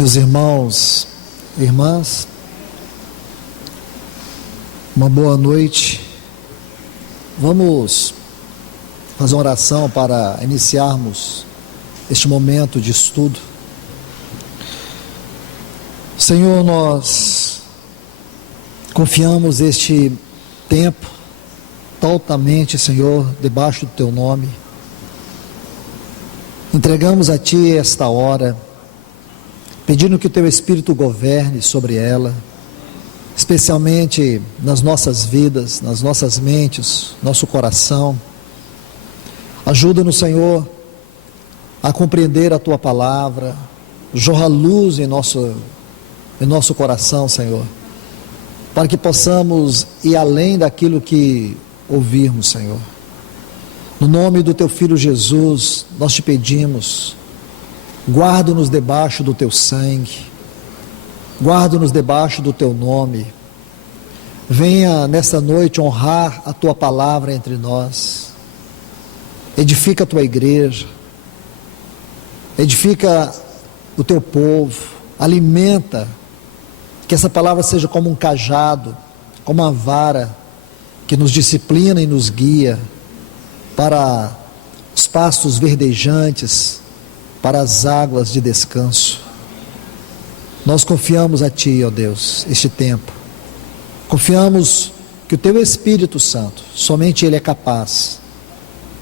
Meus irmãos e irmãs, uma boa noite. Vamos fazer uma oração para iniciarmos este momento de estudo. Senhor, nós confiamos este tempo totalmente, Senhor, debaixo do Teu nome. Entregamos a Ti esta hora, pedindo que o Teu Espírito governe sobre ela, especialmente nas nossas vidas, nas nossas mentes, nosso coração. Ajuda-nos, Senhor, a compreender a Tua palavra, jorra luz em nosso coração, Senhor, para que possamos ir além daquilo que ouvirmos, Senhor. No nome do Teu Filho Jesus, nós Te pedimos, guarda-nos debaixo do Teu sangue, guarda-nos debaixo do Teu nome. Venha nesta noite honrar a Tua palavra entre nós. Edifica a Tua igreja, edifica o Teu povo, alimenta, que essa palavra seja como um cajado, como uma vara, que nos disciplina e nos guia para os pastos verdejantes, para as águas de descanso. Nós confiamos a Ti, ó Deus, este tempo. Confiamos que o Teu Espírito Santo, somente Ele é capaz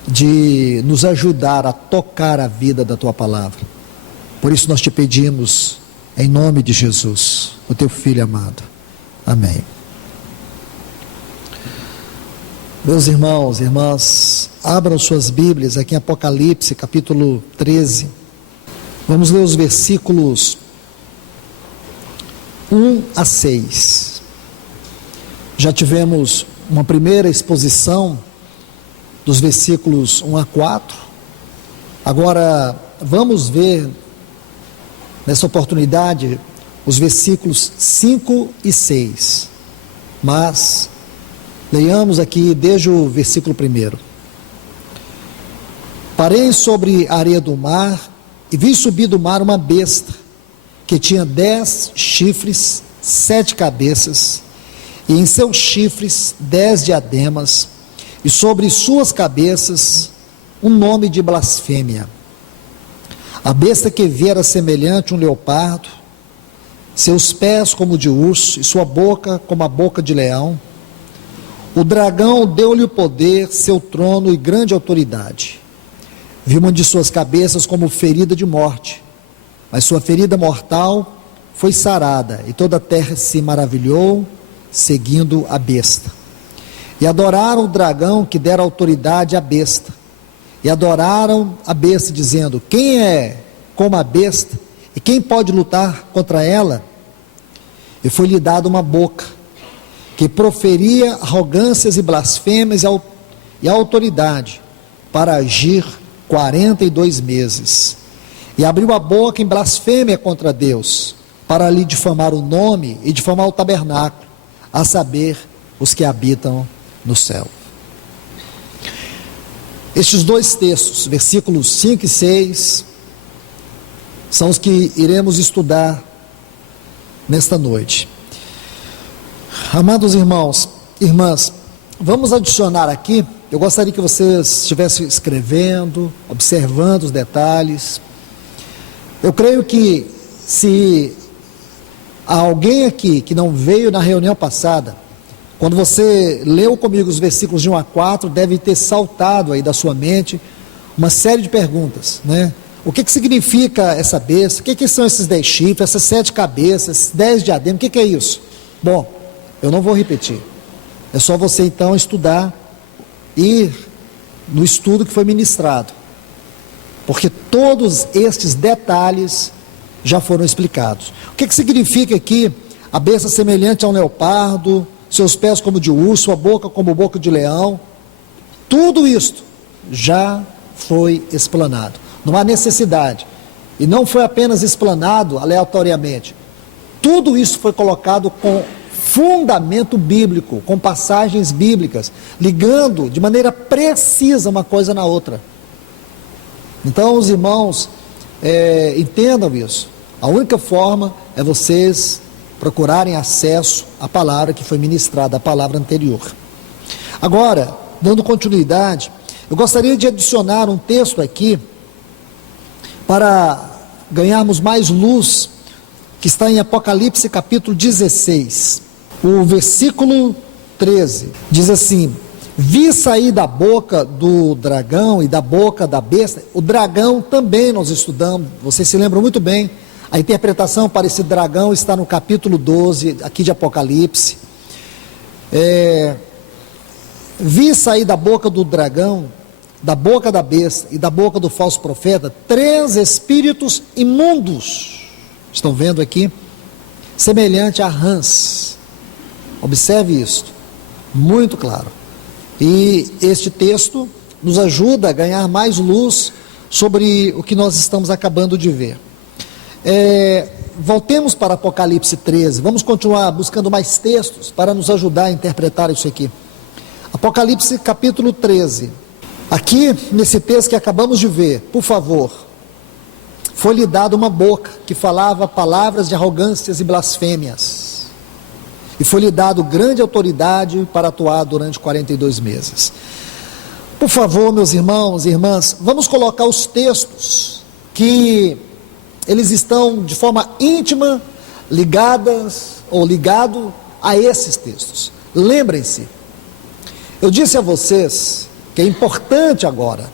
de nos ajudar a tocar a vida da Tua palavra. Por isso nós Te pedimos, em nome de Jesus, o Teu Filho amado. Amém. Meus irmãos e irmãs, abram suas Bíblias aqui em Apocalipse, capítulo 13. Vamos ler os versículos 1 a 6. Já tivemos uma primeira exposição dos versículos 1 a 4. Agora vamos ver, nessa oportunidade, os versículos 5 e 6. Mas leiamos aqui desde o versículo 1. Parei sobre a areia do mar e vi subir do mar uma besta que tinha 10 chifres, 7 cabeças, e em seus chifres 10 diademas, e sobre suas cabeças um nome de blasfêmia. A besta que vi era semelhante a um leopardo, seus pés como de urso, e sua boca como a boca de leão. O dragão deu-lhe o poder, seu trono e grande autoridade. Vi uma de suas cabeças como ferida de morte, mas sua ferida mortal foi sarada, e toda a terra se maravilhou, seguindo a besta. E adoraram o dragão que dera autoridade à besta. E adoraram a besta, dizendo: quem é como a besta? E quem pode lutar contra ela? E foi-lhe dada uma boca, que proferia arrogâncias e blasfêmias e autoridade, para agir 42 meses. E abriu a boca em blasfêmia contra Deus, para lhe difamar o nome e difamar o tabernáculo, a saber, os que habitam no céu. Estes dois textos, versículos 5 e 6, são os que iremos estudar nesta noite. Amados irmãos, irmãs, vamos adicionar aqui, eu gostaria que vocês estivessem escrevendo, observando os detalhes. Eu creio que se há alguém aqui que não veio na reunião passada, quando você leu comigo os versículos de 1 a 4, deve ter saltado aí da sua mente uma série de perguntas, né? O que significa essa besta? O que são esses 10 chifres, essas 7 cabeças, esses 10 diademas? O que é isso? Bom, eu não vou repetir. É só você então estudar, ir no estudo que foi ministrado, porque todos estes detalhes já foram explicados. O que significa aqui a besta semelhante a um leopardo, seus pés como de urso, a boca como boca de leão? Tudo isto já foi explanado. Não há necessidade. E não foi apenas explanado aleatoriamente. Tudo isso foi colocado com fundamento bíblico, com passagens bíblicas, ligando de maneira precisa uma coisa na outra. Então os irmãos entendam isso. A única forma é vocês procurarem acesso à palavra que foi ministrada, a palavra anterior. Agora, dando continuidade, eu gostaria de adicionar um texto aqui para ganharmos mais luz, que está em Apocalipse capítulo 16, o versículo 13, diz assim: vi sair da boca do dragão e da boca da besta. O dragão também nós estudamos, vocês se lembram muito bem, a interpretação para esse dragão está no capítulo 12, aqui de Apocalipse. Vi sair da boca do dragão, da boca da besta e da boca do falso profeta, 3 espíritos imundos, estão vendo aqui, semelhante a rãs. Observe isto, muito claro. E este texto nos ajuda a ganhar mais luz sobre o que nós estamos acabando de ver. Voltemos para Apocalipse 13, vamos continuar buscando mais textos para nos ajudar a interpretar isso aqui. Apocalipse capítulo 13, aqui nesse texto que acabamos de ver, por favor, foi-lhe dada uma boca que falava palavras de arrogâncias e blasfêmias, e foi-lhe dado grande autoridade para atuar durante 42 meses. Por favor, meus irmãos e irmãs, vamos colocar os textos que eles estão de forma íntima ligado a esses textos. Lembrem-se, eu disse a vocês que é importante agora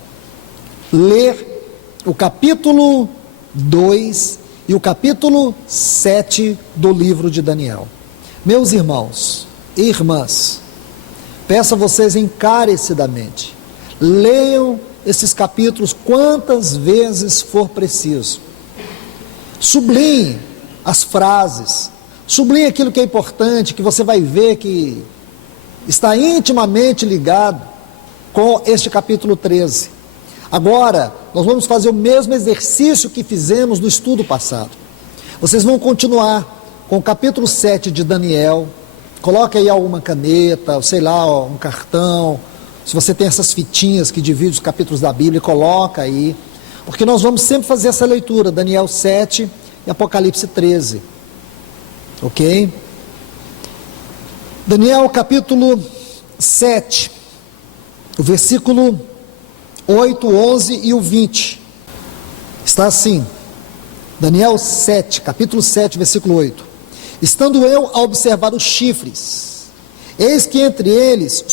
ler o capítulo 2 e o capítulo 7 do livro de Daniel. Meus irmãos e irmãs, peço a vocês encarecidamente, leiam esses capítulos quantas vezes for preciso. Sublinhe as frases, sublinhe aquilo que é importante, que você vai ver que está intimamente ligado com este capítulo 13. Agora, nós vamos fazer o mesmo exercício que fizemos no estudo passado. Vocês vão continuar com o capítulo 7 de Daniel. Coloque aí alguma caneta, sei lá, um cartão. Se você tem essas fitinhas que dividem os capítulos da Bíblia, coloca aí. Porque nós vamos sempre fazer essa leitura, Daniel 7 e Apocalipse 13. Ok? Daniel capítulo 7, o versículo 8, 11 e o 20. Está assim, Daniel 7, capítulo 7, versículo 8. Estando eu a observar os chifres, eis que entre eles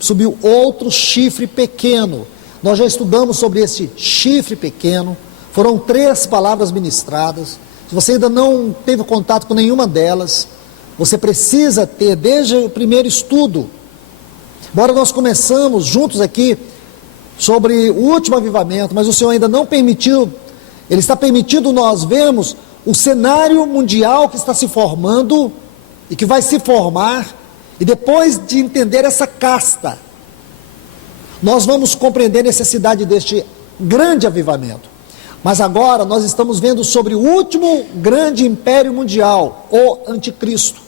subiu outro chifre pequeno. Nós já estudamos sobre esse chifre pequeno, foram 3 palavras ministradas. Se você ainda não teve contato com nenhuma delas, você precisa ter desde o primeiro estudo. Embora nós começamos juntos aqui sobre o último avivamento, mas o Senhor ainda não permitiu, Ele está permitindo nós vermos o cenário mundial que está se formando e que vai se formar, e depois de entender essa casta, nós vamos compreender a necessidade deste grande avivamento. Mas agora nós estamos vendo sobre o último grande império mundial, o anticristo.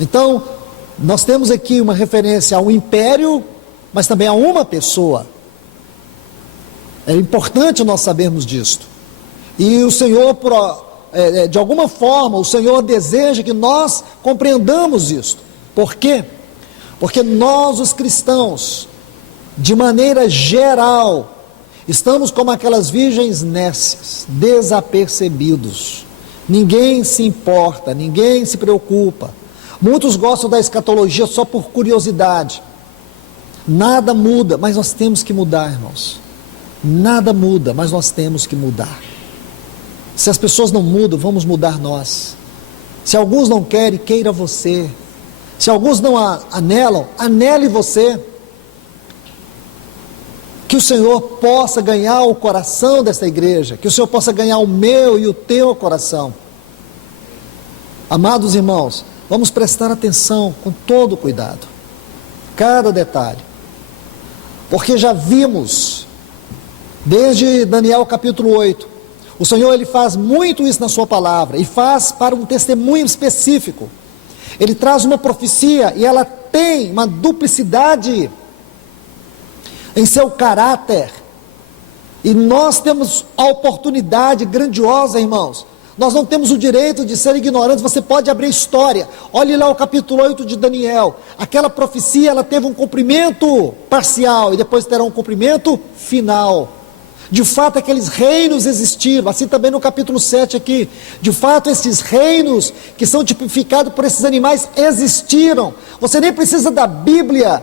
Então, nós temos aqui uma referência ao império, mas também a uma pessoa. É importante nós sabermos disto. E o Senhor, de alguma forma, o Senhor deseja que nós compreendamos isto. Por quê? Porque nós, os cristãos, de maneira geral, estamos como aquelas virgens nécias, desapercebidos. Ninguém se importa, ninguém se preocupa. Muitos gostam da escatologia só por curiosidade. Nada muda, mas nós temos que mudar, irmãos. Nada muda, mas nós temos que mudar. Se as pessoas não mudam, vamos mudar nós. Se alguns não querem, queira você. Se alguns não anelam, anele você. Que o Senhor possa ganhar o coração dessa igreja, que o Senhor possa ganhar o meu e o teu coração. Amados irmãos, vamos prestar atenção com todo cuidado, cada detalhe, porque já vimos, desde Daniel capítulo 8, o Senhor ele faz muito isso na sua palavra, e faz para um testemunho específico. Ele traz uma profecia, e ela tem uma duplicidade em seu caráter. E nós temos a oportunidade grandiosa, irmãos. Nós não temos o direito de ser ignorantes. Você pode abrir a história. Olhe lá o capítulo 8 de Daniel. Aquela profecia, ela teve um cumprimento parcial e depois terá um cumprimento final. De fato, aqueles reinos existiram. Assim também no capítulo 7 aqui. De fato, esses reinos que são tipificados por esses animais existiram. Você nem precisa da Bíblia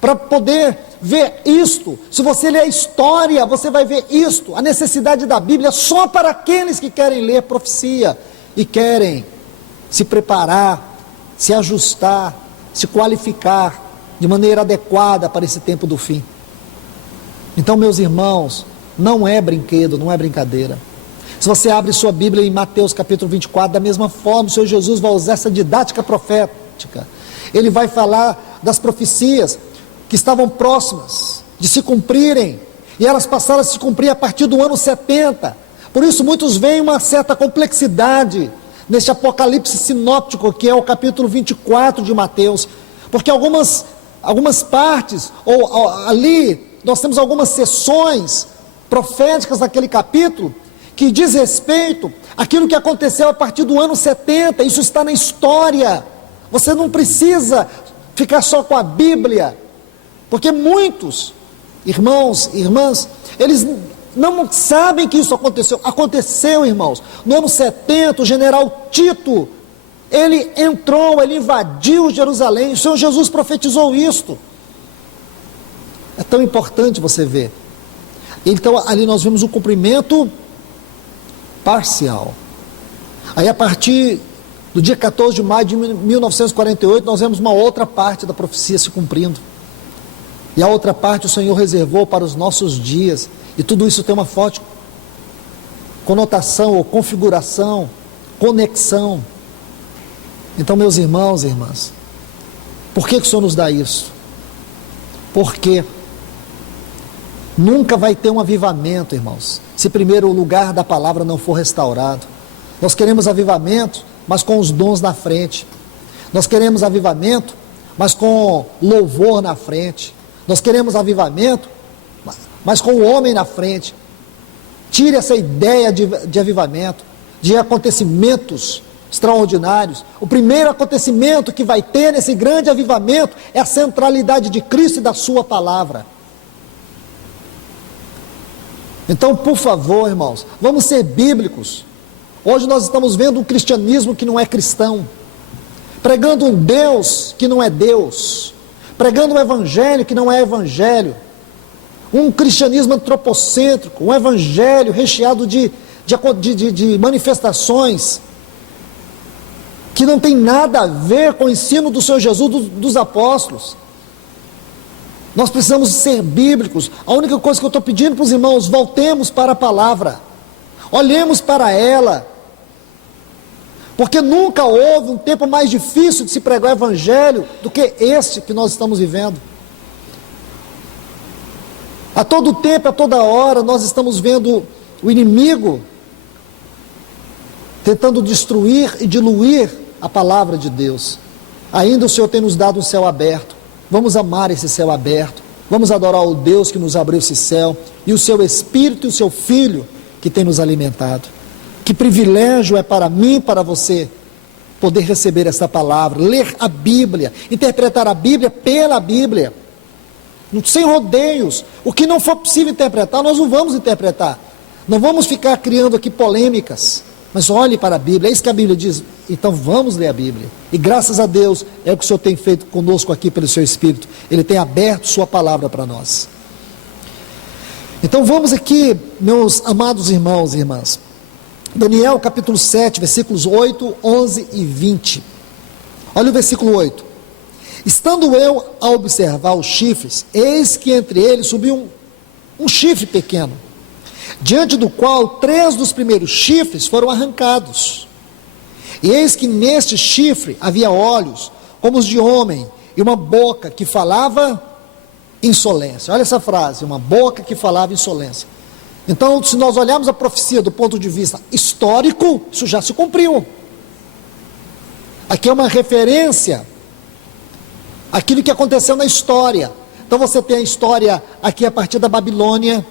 para poder ver isto. Se você ler a história, você vai ver isto. A necessidade da Bíblia só para aqueles que querem ler profecia e querem se preparar, se ajustar, se qualificar de maneira adequada para esse tempo do fim. Então, meus irmãos, não é brinquedo, não é brincadeira. Se você abre sua Bíblia em Mateus capítulo 24, da mesma forma, o Senhor Jesus vai usar essa didática profética. Ele vai falar das profecias que estavam próximas de se cumprirem, e elas passaram a se cumprir a partir do ano 70. Por isso muitos veem uma certa complexidade neste apocalipse sinóptico, que é o capítulo 24 de Mateus, porque algumas partes, ou ali, nós temos algumas sessões proféticas naquele capítulo, que diz respeito àquilo que aconteceu a partir do ano 70, isso está na história. Você não precisa ficar só com a Bíblia, porque muitos irmãos e irmãs, eles não sabem que isso aconteceu. Aconteceu, irmãos, no ano 70, o general Tito, ele entrou, ele invadiu Jerusalém, o Senhor Jesus profetizou isto. É tão importante você ver. Então, ali nós vimos o cumprimento parcial. Aí, a partir do dia 14 de maio de 1948, nós vemos uma outra parte da profecia se cumprindo. E a outra parte o Senhor reservou para os nossos dias. E tudo isso tem uma forte conotação, ou configuração, conexão. Então, meus irmãos e irmãs, por que o Senhor nos dá isso? Porque nunca vai ter um avivamento, irmãos, se primeiro o lugar da palavra não for restaurado. Nós queremos avivamento, mas com os dons na frente. Nós queremos avivamento, mas com louvor na frente. Nós queremos avivamento, mas com o homem na frente. Tire essa ideia de avivamento, de acontecimentos extraordinários. O primeiro acontecimento que vai ter nesse grande avivamento é a centralidade de Cristo e da sua palavra. Então, por favor, irmãos, vamos ser bíblicos. Hoje nós estamos vendo um cristianismo que não é cristão, pregando um Deus que não é Deus, pregando um evangelho que não é evangelho, um cristianismo antropocêntrico, um evangelho recheado de manifestações que não tem nada a ver com o ensino do Senhor Jesus, dos apóstolos. Nós precisamos ser bíblicos. A única coisa que eu estou pedindo para os irmãos, voltemos para a palavra, olhemos para ela, porque nunca houve um tempo mais difícil de se pregar o evangelho do que este que nós estamos vivendo. A todo tempo, a toda hora, nós estamos vendo o inimigo tentando destruir e diluir a palavra de Deus. Ainda o Senhor tem nos dado um céu aberto. Vamos amar esse céu aberto, vamos adorar o Deus que nos abriu esse céu, e o seu Espírito e o seu Filho que tem nos alimentado. Que privilégio é para mim e para você poder receber essa palavra, ler a Bíblia, interpretar a Bíblia pela Bíblia, sem rodeios. O que não for possível interpretar, nós não vamos interpretar, não vamos ficar criando aqui polêmicas, mas olhe para a Bíblia, é isso que a Bíblia diz. Então vamos ler a Bíblia, e graças a Deus é o que o Senhor tem feito conosco aqui pelo seu Espírito. Ele tem aberto sua palavra para nós. Então vamos aqui, meus amados irmãos e irmãs, Daniel capítulo 7, versículos 8, 11 e 20. Olha o versículo 8. Estando eu a observar os chifres, eis que entre eles subiu um chifre pequeno, diante do qual 3 dos primeiros chifres foram arrancados. E eis que neste chifre havia olhos como os de homem, e uma boca que falava insolência. Olha essa frase, uma boca que falava insolência. Então, se nós olharmos a profecia do ponto de vista histórico, isso já se cumpriu. Aqui é uma referência àquilo que aconteceu na história. Então você tem a história aqui a partir da Babilônia,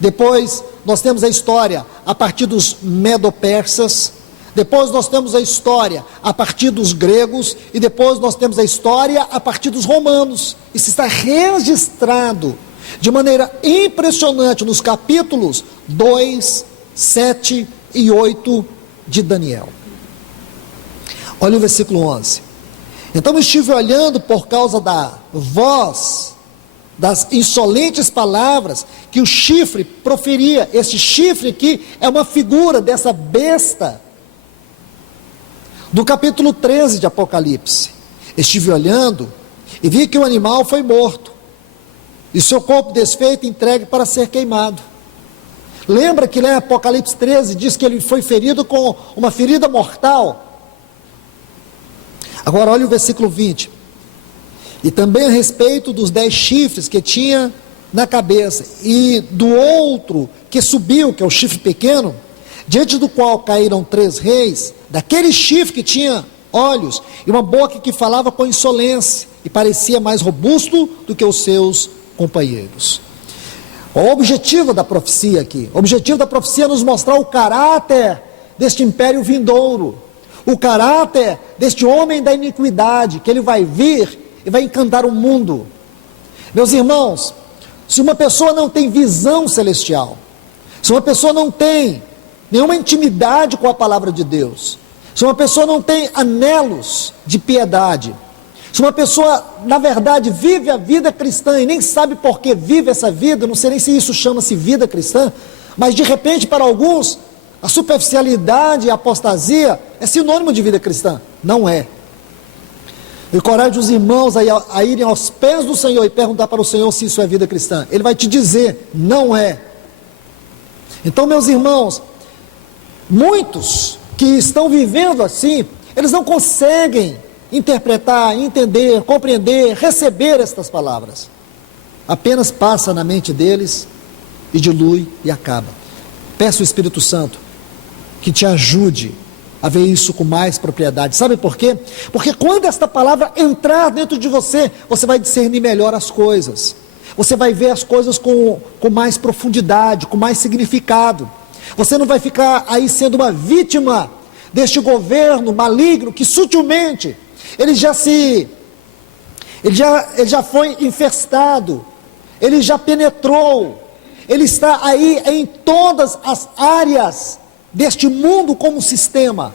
Depois nós temos a história a partir dos medo-persas. Depois nós temos a história a partir dos gregos. E depois nós temos a história a partir dos romanos. Isso está registrado de maneira impressionante nos capítulos 2, 7 e 8 de Daniel. Olha o versículo 11. Então estive olhando por causa da voz, das insolentes palavras que o chifre proferia. Esse chifre aqui é uma figura dessa besta do capítulo 13 de Apocalipse. Estive olhando e vi que o animal foi morto e seu corpo desfeito entregue para ser queimado. Lembra que lá em Apocalipse 13 diz que ele foi ferido com uma ferida mortal? Agora olha o versículo 20. E também a respeito dos 10 chifres que tinha na cabeça, e do outro que subiu, que é o chifre pequeno, diante do qual caíram 3 reis, daquele chifre que tinha olhos e uma boca que falava com insolência, e parecia mais robusto do que os seus companheiros. Qual o objetivo da profecia aqui? O objetivo da profecia é nos mostrar o caráter deste império vindouro, o caráter deste homem da iniquidade, que ele vai vir e vai encantar o mundo. Meus irmãos, se uma pessoa não tem visão celestial, se uma pessoa não tem nenhuma intimidade com a palavra de Deus, se uma pessoa não tem anelos de piedade, se uma pessoa, na verdade, vive a vida cristã e nem sabe por que vive essa vida, não sei nem se isso chama-se vida cristã, mas de repente para alguns, a superficialidade e a apostasia é sinônimo de vida cristã. Não é. Eu encorajo os irmãos a irem aos pés do Senhor e perguntar para o Senhor se isso é vida cristã. Ele vai te dizer, não é. Então, meus irmãos, muitos que estão vivendo assim, eles não conseguem interpretar, entender, compreender, receber estas palavras. Apenas passa na mente deles e dilui e acaba. Peço ao Espírito Santo que te ajude a ver isso com mais propriedade. Sabe por quê? Porque quando esta palavra entrar dentro de você, você vai discernir melhor as coisas. Você vai ver as coisas com mais profundidade, com mais significado. Você não vai ficar aí sendo uma vítima deste governo maligno que sutilmente ele já foi infestado, ele já penetrou, ele está aí em todas as áreas deste mundo como sistema,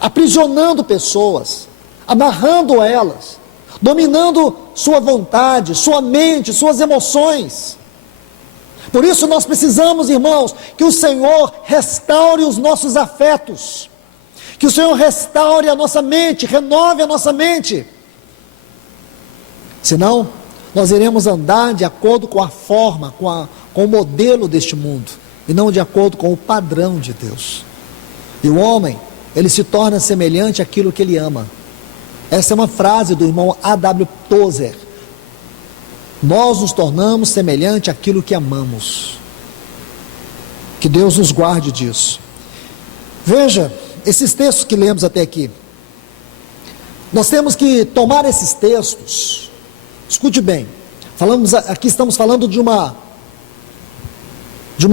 aprisionando pessoas, amarrando elas, dominando sua vontade, sua mente, suas emoções. Por isso nós precisamos, irmãos, que o Senhor restaure os nossos afetos, que o Senhor restaure a nossa mente, renove a nossa mente. Senão, nós iremos andar de acordo com a forma, com o modelo deste mundo, e não de acordo com o padrão de Deus. E o homem, ele se torna semelhante àquilo que ele ama. Essa é uma frase do irmão A.W. Tozer. Nós nos tornamos semelhante àquilo que amamos. Que Deus nos guarde disso. Veja, esses textos que lemos até aqui, nós temos que tomar esses textos, escute bem, aqui estamos falando de uma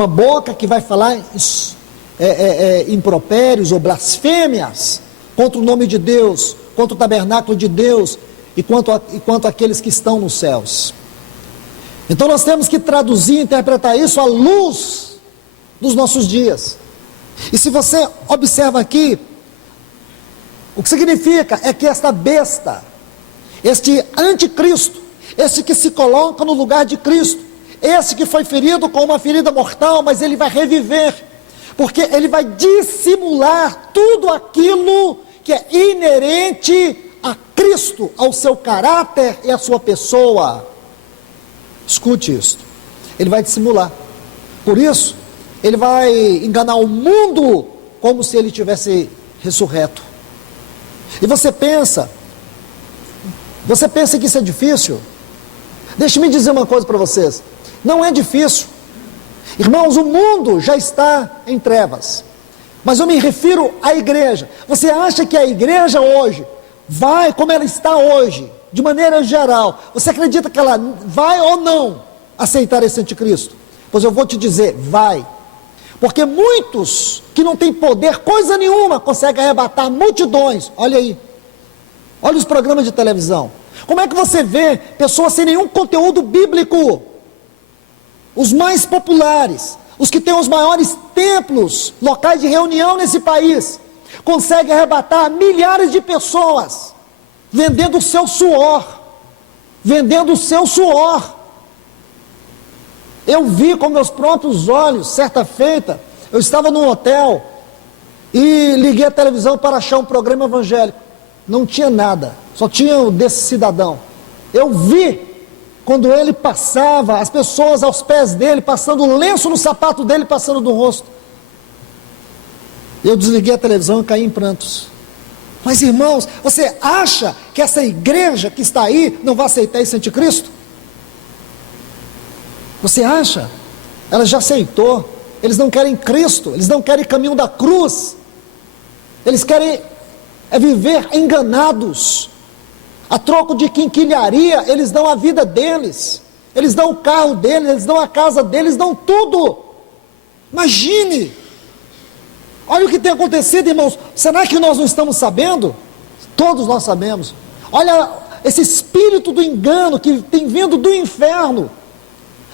boca que vai falar impropérios ou blasfêmias contra o nome de Deus, contra o tabernáculo de Deus e quanto àqueles que estão nos céus. Então nós temos que traduzir e interpretar isso à luz dos nossos dias. E se você observa aqui, o que significa é que esta besta, este anticristo, este que se coloca no lugar de Cristo, esse que foi ferido com uma ferida mortal, mas ele vai reviver, porque ele vai dissimular tudo aquilo que é inerente a Cristo, ao seu caráter e à sua pessoa. Escute isso, ele vai dissimular. Por isso, ele vai enganar o mundo como se ele tivesse ressurreto. E você pensa que isso é difícil? Deixe-me dizer uma coisa para vocês, não é difícil. Irmãos, o mundo já está em trevas, mas eu me refiro à igreja. Você acha que a igreja hoje vai, como ela está hoje, de maneira geral, você acredita que ela vai ou não aceitar esse anticristo? Pois eu vou te dizer, vai. Porque muitos que não têm poder, coisa nenhuma, conseguem arrebatar multidões. Olha aí. Olha os programas de televisão. Como é que você vê pessoas sem nenhum conteúdo bíblico? Os mais populares, os que têm os maiores templos, locais de reunião nesse país, conseguem arrebatar milhares de pessoas, vendendo o seu suor. Vendendo o seu suor. Eu vi com meus próprios olhos, certa feita, eu estava num hotel e liguei a televisão para achar um programa evangélico. Não tinha nada, só tinha o desse cidadão. Eu vi quando ele passava, as pessoas aos pés dele, passando o lenço no sapato dele, passando do rosto. Eu desliguei a televisão e caí em prantos. Mas irmãos, você acha que essa igreja que está aí não vai aceitar esse anticristo? Você acha? Ela já aceitou. Eles não querem Cristo, eles não querem caminho da cruz. Eles querem viver enganados. A troco de quinquilharia, eles dão a vida deles. Eles dão o carro deles, eles dão a casa deles, dão tudo. Imagine. Olha o que tem acontecido, irmãos. Será que nós não estamos sabendo? Todos nós sabemos. Olha esse espírito do engano que tem vindo do inferno.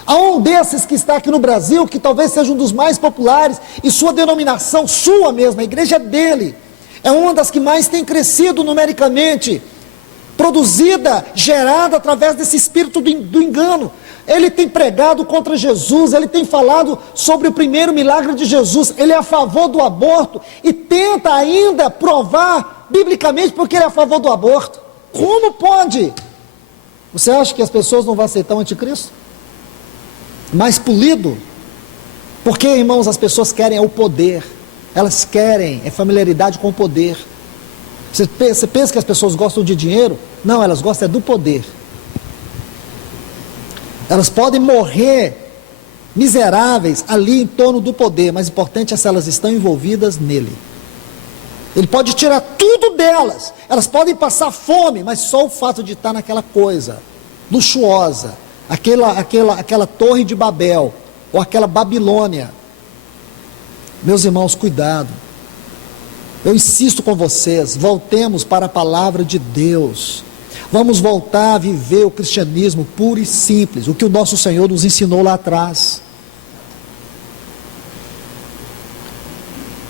Há um desses que está aqui no Brasil, que talvez seja um dos mais populares, e sua denominação, sua mesma, a igreja dele, é uma das que mais tem crescido numericamente, produzida, gerada através desse espírito do engano. Ele tem pregado contra Jesus, ele tem falado sobre o primeiro milagre de Jesus, ele é a favor do aborto e tenta ainda provar biblicamente porque ele é a favor do aborto. Como pode? Você acha que as pessoas não vão aceitar o anticristo? Mais polido? Porque, irmãos, as pessoas querem o poder, elas querem familiaridade com o poder. Você pensa que as pessoas gostam de dinheiro? Não, elas gostam do poder. Elas podem morrer miseráveis ali em torno do poder, mas o importante é se elas estão envolvidas nele. Ele pode tirar tudo delas, elas podem passar fome, mas só o fato de estar naquela coisa luxuosa, aquela torre de Babel, ou aquela Babilônia. Meus irmãos, cuidado. Eu insisto com vocês, voltemos para a palavra de Deus. Vamos voltar a viver o cristianismo puro e simples, o que o nosso Senhor nos ensinou lá atrás.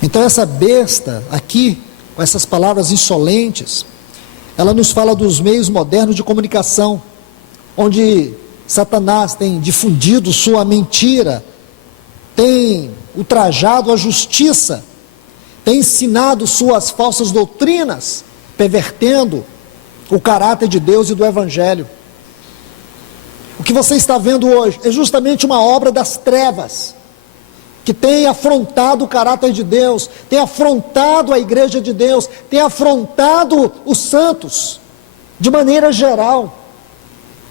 Então essa besta aqui, com essas palavras insolentes, ela nos fala dos meios modernos de comunicação, onde Satanás tem difundido sua mentira, tem ultrajado a justiça, tem ensinado suas falsas doutrinas, pervertendo o caráter de Deus e do Evangelho. O que você está vendo hoje é justamente uma obra das trevas, que tem afrontado o caráter de Deus, tem afrontado a igreja de Deus, tem afrontado os santos, de maneira geral.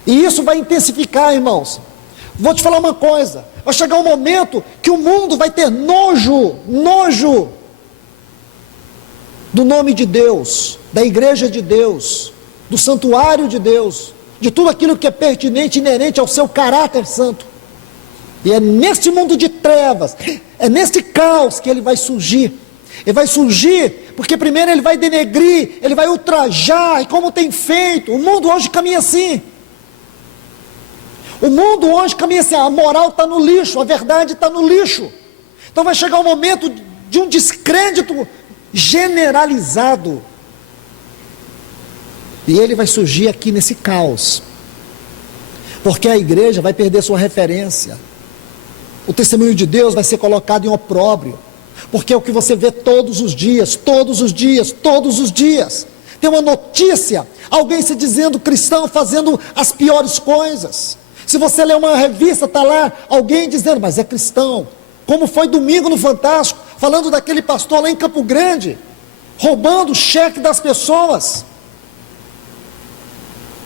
E isso vai intensificar, irmãos. Vou te falar uma coisa, vai chegar um momento que o mundo vai ter nojo do nome de Deus, da igreja de Deus, do santuário de Deus, de tudo aquilo que é pertinente, inerente ao seu caráter santo. E é neste mundo de trevas, é neste caos que ele vai surgir. Ele vai surgir porque primeiro ele vai denegrir, ele vai ultrajar, e como tem feito, o mundo hoje caminha assim. O mundo hoje caminha assim, a moral está no lixo, a verdade está no lixo. Então vai chegar um momento de um descrédito generalizado. E ele vai surgir aqui nesse caos. Porque a igreja vai perder sua referência. O testemunho de Deus vai ser colocado em opróbrio. Porque é o que você vê todos os dias. Tem uma notícia, alguém se dizendo cristão, fazendo as piores coisas. Se você ler uma revista, está lá alguém dizendo, mas é cristão. Como foi domingo no Fantástico, falando daquele pastor lá em Campo Grande, roubando o cheque das pessoas.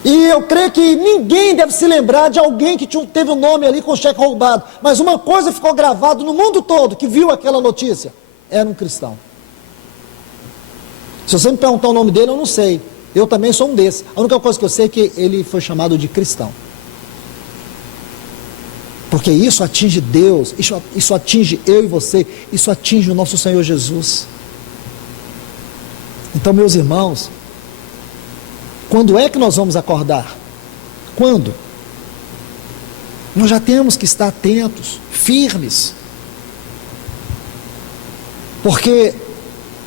E eu creio que ninguém deve se lembrar de alguém que teve um nome ali com o cheque roubado. Mas uma coisa ficou gravada no mundo todo, que viu aquela notícia. Era um cristão. Se você me perguntar o nome dele, eu não sei. Eu também sou um desses. A única coisa que eu sei é que ele foi chamado de cristão. Porque isso atinge Deus, isso atinge eu e você, isso atinge o nosso Senhor Jesus. Então, meus irmãos, quando é que nós vamos acordar? Quando? Nós já temos que estar atentos, firmes. Porque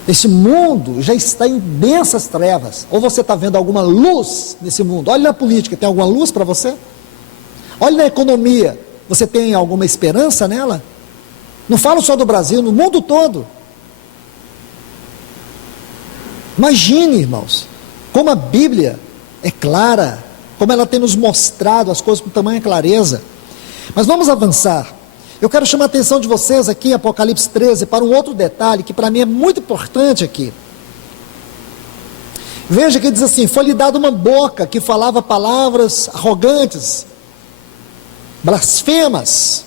esse mundo já está em densas trevas. Ou você está vendo alguma luz nesse mundo? Olha na política, tem alguma luz para você? Olha na economia, você tem alguma esperança nela? Não falo só do Brasil, no mundo todo. Imagine, irmãos, como a Bíblia é clara, como ela tem nos mostrado as coisas com tamanha clareza. Mas vamos avançar. Eu quero chamar a atenção de vocês aqui em Apocalipse 13 para um outro detalhe que para mim é muito importante aqui. Veja que diz assim: foi-lhe dada uma boca que falava palavras arrogantes, blasfemas.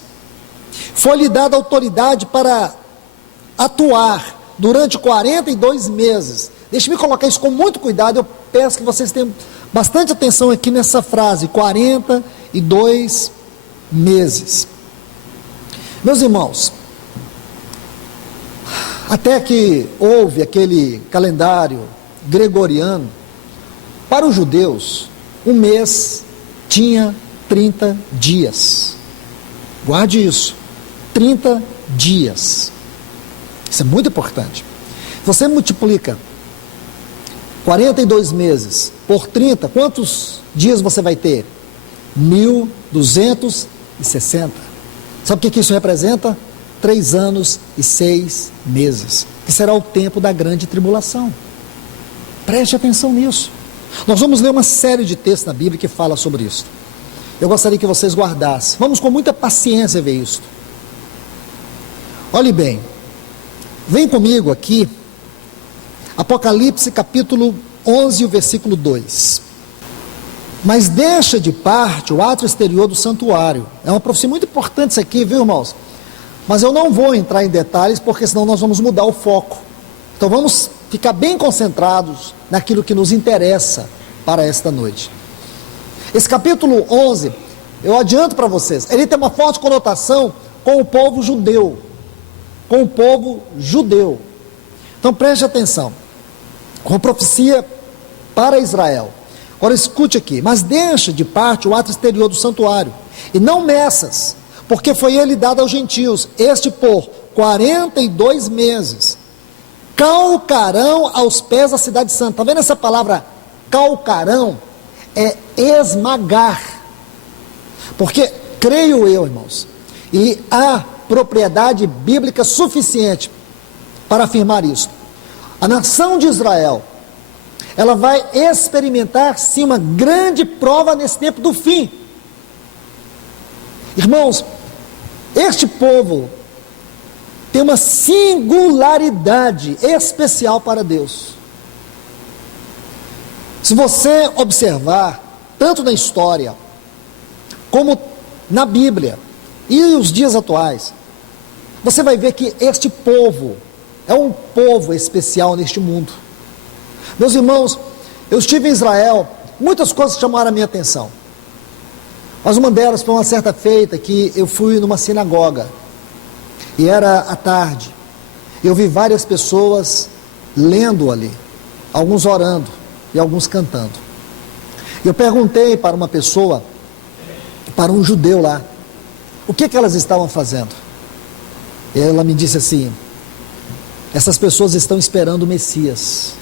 Foi-lhe dada autoridade para atuar durante 42 meses. Deixe-me colocar isso com muito cuidado. Eu peço que vocês tenham bastante atenção aqui nessa frase: 42 meses. Meus irmãos, até que houve aquele calendário gregoriano, para os judeus, um mês tinha 30 dias. Guarde isso, 30 dias. Isso é muito importante. Você multiplica 42 meses por 30, quantos dias você vai ter? 1260. Sabe o que isso representa? 3 anos e 6 meses, que será o tempo da grande tribulação. Preste atenção nisso. Nós vamos ler uma série de textos na Bíblia que fala sobre isso. Eu gostaria que vocês guardassem. Vamos com muita paciência ver isso. Olhe bem, vem comigo aqui, Apocalipse capítulo 11, o versículo 2. Mas deixa de parte o átrio exterior do santuário. É uma profecia muito importante isso aqui, viu, irmãos? Mas eu não vou entrar em detalhes, porque senão nós vamos mudar o foco. Então vamos ficar bem concentrados naquilo que nos interessa para esta noite. Esse capítulo 11, eu adianto para vocês, ele tem uma forte conotação com o povo judeu. Com o povo judeu. Então preste atenção. Com profecia para Israel. Agora escute aqui: mas deixa de parte o átrio exterior do santuário, e não meças, porque foi ele dado aos gentios, este por 42 meses, calcarão aos pés da cidade santa. Está vendo essa palavra calcarão? É esmagar. Porque, creio eu, irmãos, e há propriedade bíblica suficiente para afirmar isso, a nação de Israel, ela vai experimentar sim uma grande prova nesse tempo do fim. Irmãos, este povo tem uma singularidade especial para Deus. Se você observar, tanto na história, como na Bíblia, e os dias atuais, você vai ver que este povo é um povo especial neste mundo. Meus irmãos, eu estive em Israel, muitas coisas chamaram a minha atenção. Mas uma delas foi uma certa feita que eu fui numa sinagoga, e era à tarde. Eu vi várias pessoas lendo ali, alguns orando e alguns cantando. Eu perguntei para uma pessoa, para um judeu lá, o que elas estavam fazendo. E ela me disse assim: essas pessoas estão esperando o Messias.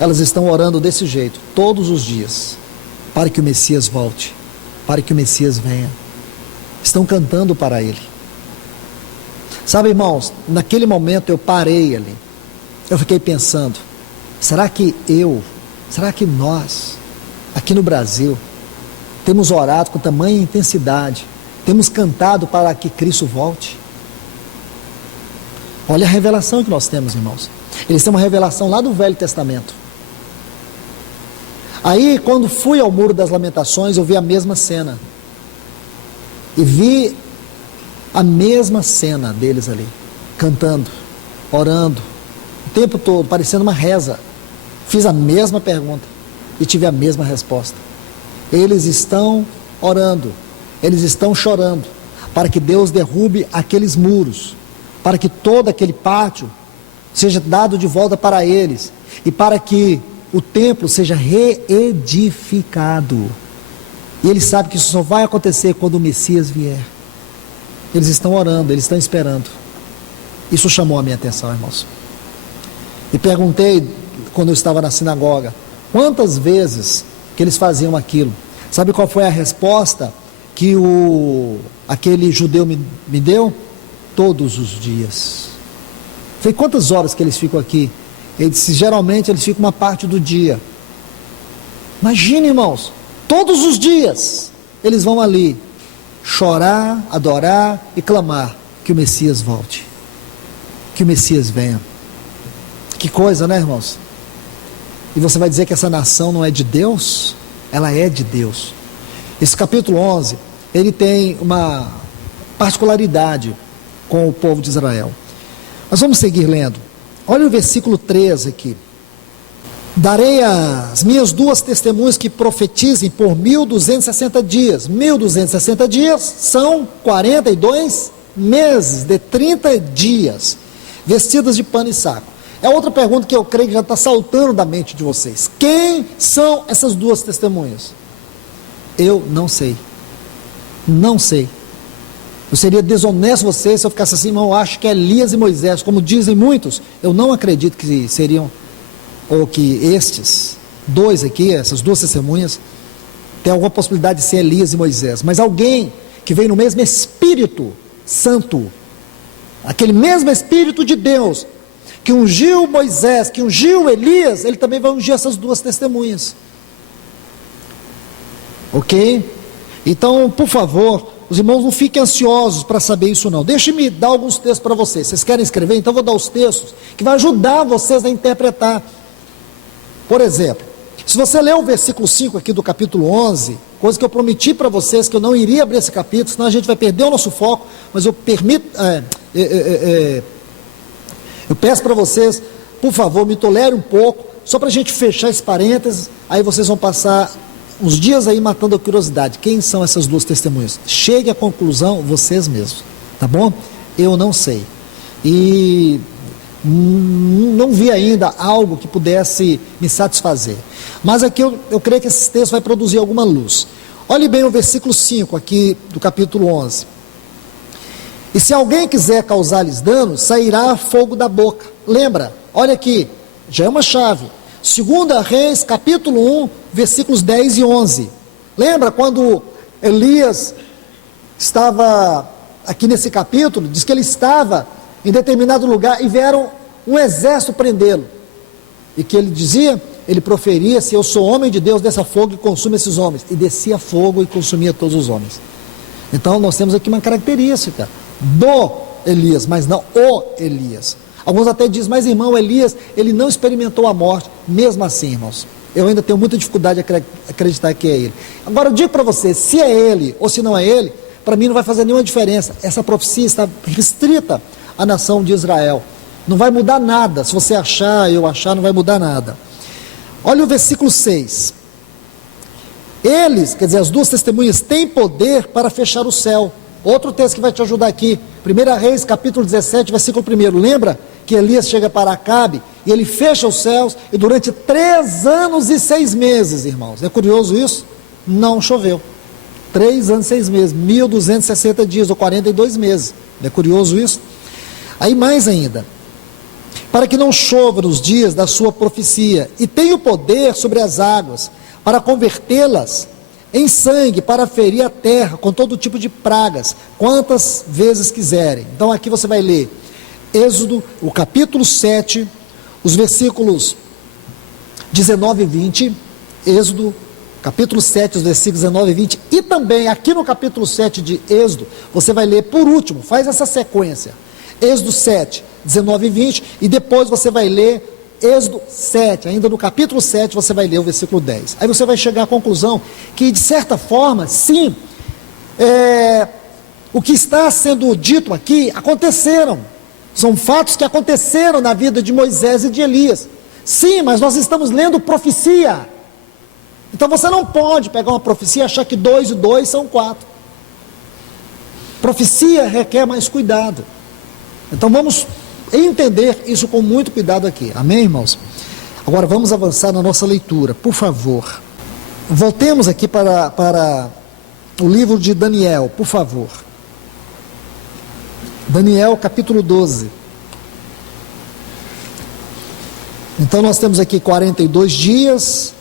Elas estão orando desse jeito, todos os dias, para que o Messias volte, para que o Messias venha. Estão cantando para Ele. Sabe, irmãos, naquele momento eu parei ali. Eu fiquei pensando: será que nós, aqui no Brasil, temos orado com tamanha intensidade, temos cantado para que Cristo volte? Olha a revelação que nós temos, irmãos. Eles têm uma revelação lá do Velho Testamento. Aí, quando fui ao Muro das Lamentações, eu vi a mesma cena. E vi a mesma cena deles ali, cantando, orando, o tempo todo, parecendo uma reza. Fiz a mesma pergunta e tive a mesma resposta. Eles estão orando, eles estão chorando, para que Deus derrube aqueles muros, para que todo aquele pátio seja dado de volta para eles, e para que o templo seja reedificado. E eles sabem que isso só vai acontecer quando o Messias vier. Eles estão orando, eles estão esperando. Isso chamou a minha atenção, irmãos. E perguntei, quando eu estava na sinagoga, quantas vezes que eles faziam aquilo. Sabe qual foi a resposta que aquele judeu me deu? Todos os dias. Falei, quantas horas que eles ficam aqui? Ele disse, geralmente eles ficam uma parte do dia. Imagine, irmãos, todos os dias eles vão ali chorar, adorar e clamar que o Messias volte, que o Messias venha. Que coisa, né, irmãos? E você vai dizer que essa nação não é de Deus? Ela é de Deus. Esse capítulo 11, ele tem uma particularidade com o povo de Israel. Nós vamos seguir lendo. Olha o versículo 13 aqui. Darei as minhas duas testemunhas que profetizem por 1260 dias. 1260 dias são 42 meses de 30 dias, vestidas de pano e saco. É outra pergunta que eu creio que já está saltando da mente de vocês. Quem são essas duas testemunhas? Eu não sei. Não sei. Eu seria desonesto vocês se eu ficasse assim, não, eu acho que é Elias e Moisés, como dizem muitos. Eu não acredito que seriam, ou que estes dois aqui, essas duas testemunhas, tem alguma possibilidade de ser Elias e Moisés. Mas alguém que veio no mesmo Espírito Santo, aquele mesmo Espírito de Deus, que ungiu Moisés, que ungiu Elias, ele também vai ungir essas duas testemunhas. Ok? Então, por favor, os irmãos não fiquem ansiosos para saber isso não. Deixe-me dar alguns textos para vocês. Vocês querem escrever? Então eu vou dar os textos que vai ajudar vocês a interpretar. Por exemplo, se você ler o versículo 5 aqui do capítulo 11, coisa que eu prometi para vocês que eu não iria abrir esse capítulo, senão a gente vai perder o nosso foco, mas eu peço para vocês, por favor, me tolere um pouco, só para a gente fechar esse parênteses, aí vocês vão passar uns dias aí matando a curiosidade. Quem são essas duas testemunhas? Chegue à conclusão vocês mesmos, tá bom? Eu não sei. E não vi ainda algo que pudesse me satisfazer. Mas aqui eu creio que esse texto vai produzir alguma luz. Olhe bem o versículo 5 aqui do capítulo 11. E se alguém quiser causar-lhes dano, sairá fogo da boca. Lembra? Olha aqui, já é uma chave. 2 Reis, capítulo 1, versículos 10 e 11. Lembra quando Elias estava aqui nesse capítulo? Diz que ele estava em determinado lugar e vieram um exército prendê-lo. E que ele dizia, ele proferia, se eu sou homem de Deus, desça fogo e consuma esses homens. E descia fogo e consumia todos os homens. Então nós temos aqui uma característica do Elias, mas não o Elias. Alguns até dizem, mas irmão, Elias, ele não experimentou a morte. Mesmo assim, irmãos, eu ainda tenho muita dificuldade de acreditar que é ele. Agora eu digo para você, se é ele ou se não é ele, para mim não vai fazer nenhuma diferença. Essa profecia está restrita à nação de Israel. Não vai mudar nada. Se você achar, eu achar, não vai mudar nada. Olha o versículo 6. Eles, quer dizer, as duas testemunhas, têm poder para fechar o céu. Outro texto que vai te ajudar aqui, 1 Reis, capítulo 17, versículo 1. Lembra que Elias chega para Acabe e ele fecha os céus e durante 3 anos e 6 meses, irmãos. É curioso isso? Não choveu. 3 anos e 6 meses, 1260 dias ou 42 meses. É curioso isso? Aí mais ainda, para que não chova nos dias da sua profecia, e tenha o poder sobre as águas, para convertê-las em sangue, para ferir a terra com todo tipo de pragas, quantas vezes quiserem. Então aqui você vai ler Êxodo, o capítulo 7, os versículos 19 e 20, Êxodo, capítulo 7, os versículos 19 e 20, e também aqui no capítulo 7 de Êxodo, você vai ler por último, faz essa sequência, Êxodo 7, 19 e 20, e depois você vai ler Êxodo 7, ainda no capítulo 7 você vai ler o versículo 10, aí você vai chegar à conclusão que de certa forma, sim, o que está sendo dito aqui, aconteceram, são fatos que aconteceram na vida de Moisés e de Elias, sim, mas nós estamos lendo profecia, então você não pode pegar uma profecia e achar que 2 e 2 são 4, Profecia requer mais cuidado. Então vamos entender isso com muito cuidado aqui. Amém, irmãos? Agora vamos avançar na nossa leitura, por favor. Voltemos aqui para o livro de Daniel, por favor. Daniel capítulo 12. Então nós temos aqui 42 dias.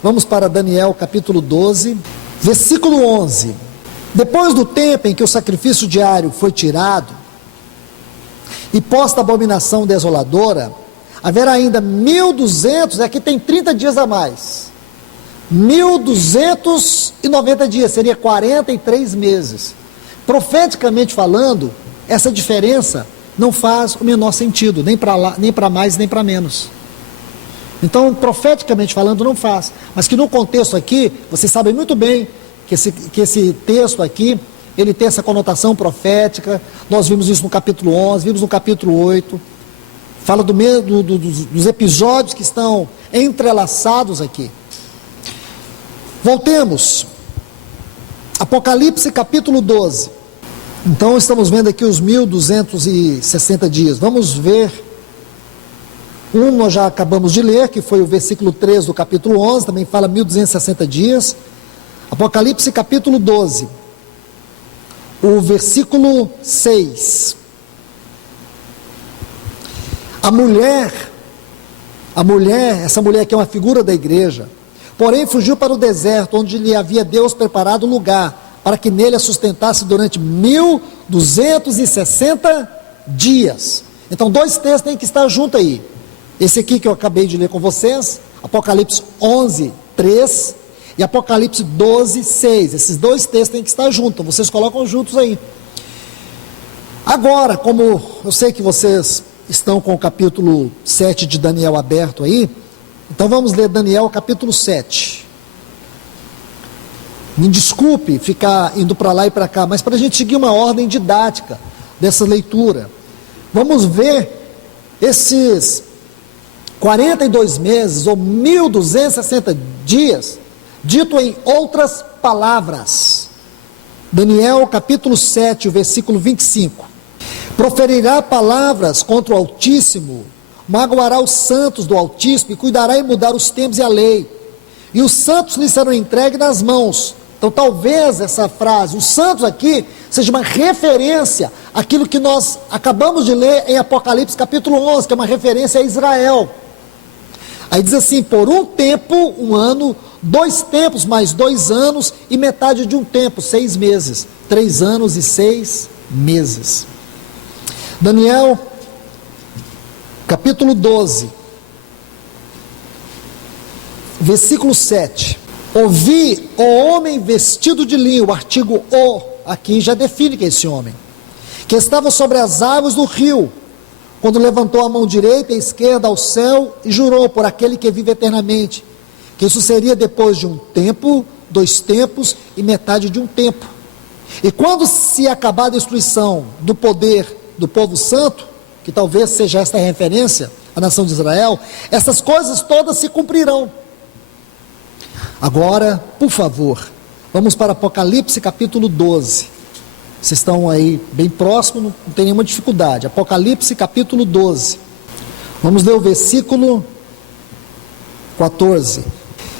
Vamos para Daniel capítulo 12, versículo 11. Depois do tempo em que o sacrifício diário foi tirado e posta a abominação desoladora, haverá ainda 1200, aqui tem 30 dias a mais, 1290 dias, seria 43 meses. Profeticamente falando, essa diferença não faz o menor sentido, nem para mais, nem para menos. Então, profeticamente falando, não faz. Mas que no contexto aqui, vocês sabem muito bem que esse texto aqui, ele tem essa conotação profética. Nós vimos isso no capítulo 11, vimos no capítulo 8. Fala dos episódios que estão entrelaçados aqui. Voltemos. Apocalipse capítulo 12. Então estamos vendo aqui os 1260 dias. Vamos ver. Nós já acabamos de ler, que foi o versículo 3 do capítulo 11, também fala 1260 dias. Apocalipse capítulo 12, o versículo 6. A mulher, essa mulher que é uma figura da igreja, porém fugiu para o deserto, onde lhe havia Deus preparado lugar, para que nele a sustentasse durante 1260 dias. Então, dois textos têm que estar juntos aí. Esse aqui que eu acabei de ler com vocês, Apocalipse 11, 3 e Apocalipse 12, 6. Esses dois textos têm que estar juntos, vocês colocam juntos aí. Agora, como eu sei que vocês estão com o capítulo 7 de Daniel aberto aí, então vamos ler Daniel capítulo 7. Me desculpe ficar indo para lá e para cá, mas para a gente seguir uma ordem didática dessa leitura, vamos ver esses 42 meses ou 1260 dias, dito em outras palavras. Daniel capítulo 7, o versículo 25. Proferirá palavras contra o Altíssimo, magoará os santos do Altíssimo e cuidará em mudar os tempos e a lei. E os santos lhe serão entregues nas mãos. Então talvez essa frase, os santos aqui, seja uma referência àquilo que nós acabamos de ler em Apocalipse capítulo 11, que é uma referência a Israel. Aí diz assim, por um tempo, um ano, 2 tempos mais 2 anos e metade de um tempo, 6 meses. 3 anos e 6 meses. Daniel, capítulo 12, versículo 7. Ouvi o homem vestido de linho, o artigo o, aqui já define que é esse homem, que estava sobre as águas do rio, quando levantou a mão direita e esquerda ao céu e jurou por aquele que vive eternamente, que isso seria depois de um tempo, 2 tempos e metade de um tempo. E quando se acabar a destruição do poder do povo santo, que talvez seja esta referência à nação de Israel, essas coisas todas se cumprirão. Agora, por favor, vamos para Apocalipse capítulo 12. Vocês estão aí bem próximos, não tem nenhuma dificuldade. Apocalipse capítulo 12. Vamos ler o versículo 14.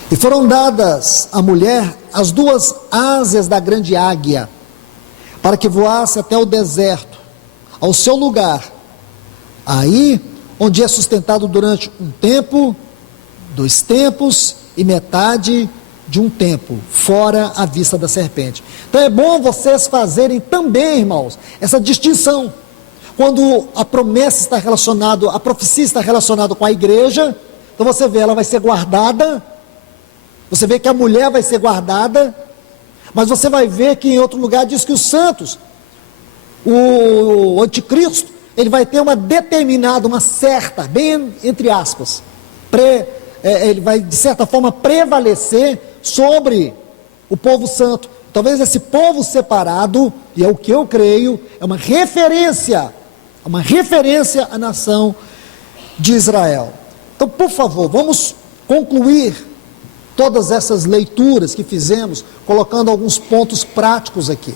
E foram dadas à mulher as 2 asas da grande águia, para que voasse até o deserto, ao seu lugar, aí onde é sustentado durante um tempo, 2 tempos e metade de um tempo, fora a vista da serpente. Então é bom vocês fazerem também, irmãos, essa distinção. Quando a promessa está relacionada, a profecia está relacionada com a igreja, então você vê, ela vai ser guardada, você vê que a mulher vai ser guardada, mas você vai ver que em outro lugar diz que os santos, o anticristo, ele vai ter uma determinada, uma certa, bem entre aspas, ele vai de certa forma prevalecer sobre o povo santo. Talvez esse povo separado, e é o que eu creio, é uma referência à nação de Israel. Então, por favor, vamos concluir todas essas leituras que fizemos, colocando alguns pontos práticos aqui.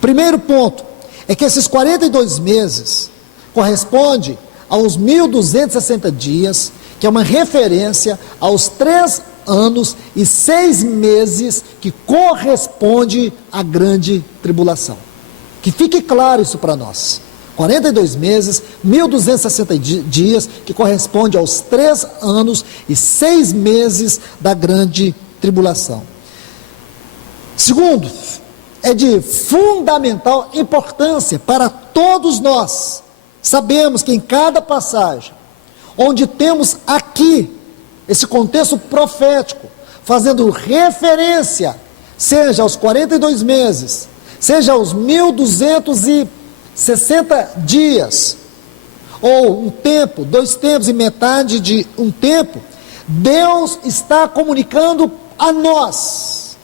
Primeiro ponto, é que esses 42 meses corresponde aos 1.260 dias, que é uma referência aos 3 anos e 6 meses que corresponde à grande tribulação. Que fique claro isso para nós. 42 meses, 1.260 dias, que corresponde aos 3 anos e 6 meses da grande tribulação. Segundo, é de fundamental importância para todos nós. Sabemos que em cada passagem, onde temos aqui esse contexto profético, fazendo referência, seja aos 42 meses, seja aos 1.260 dias, ou um tempo, 2 tempos e metade de um tempo, Deus está comunicando a nós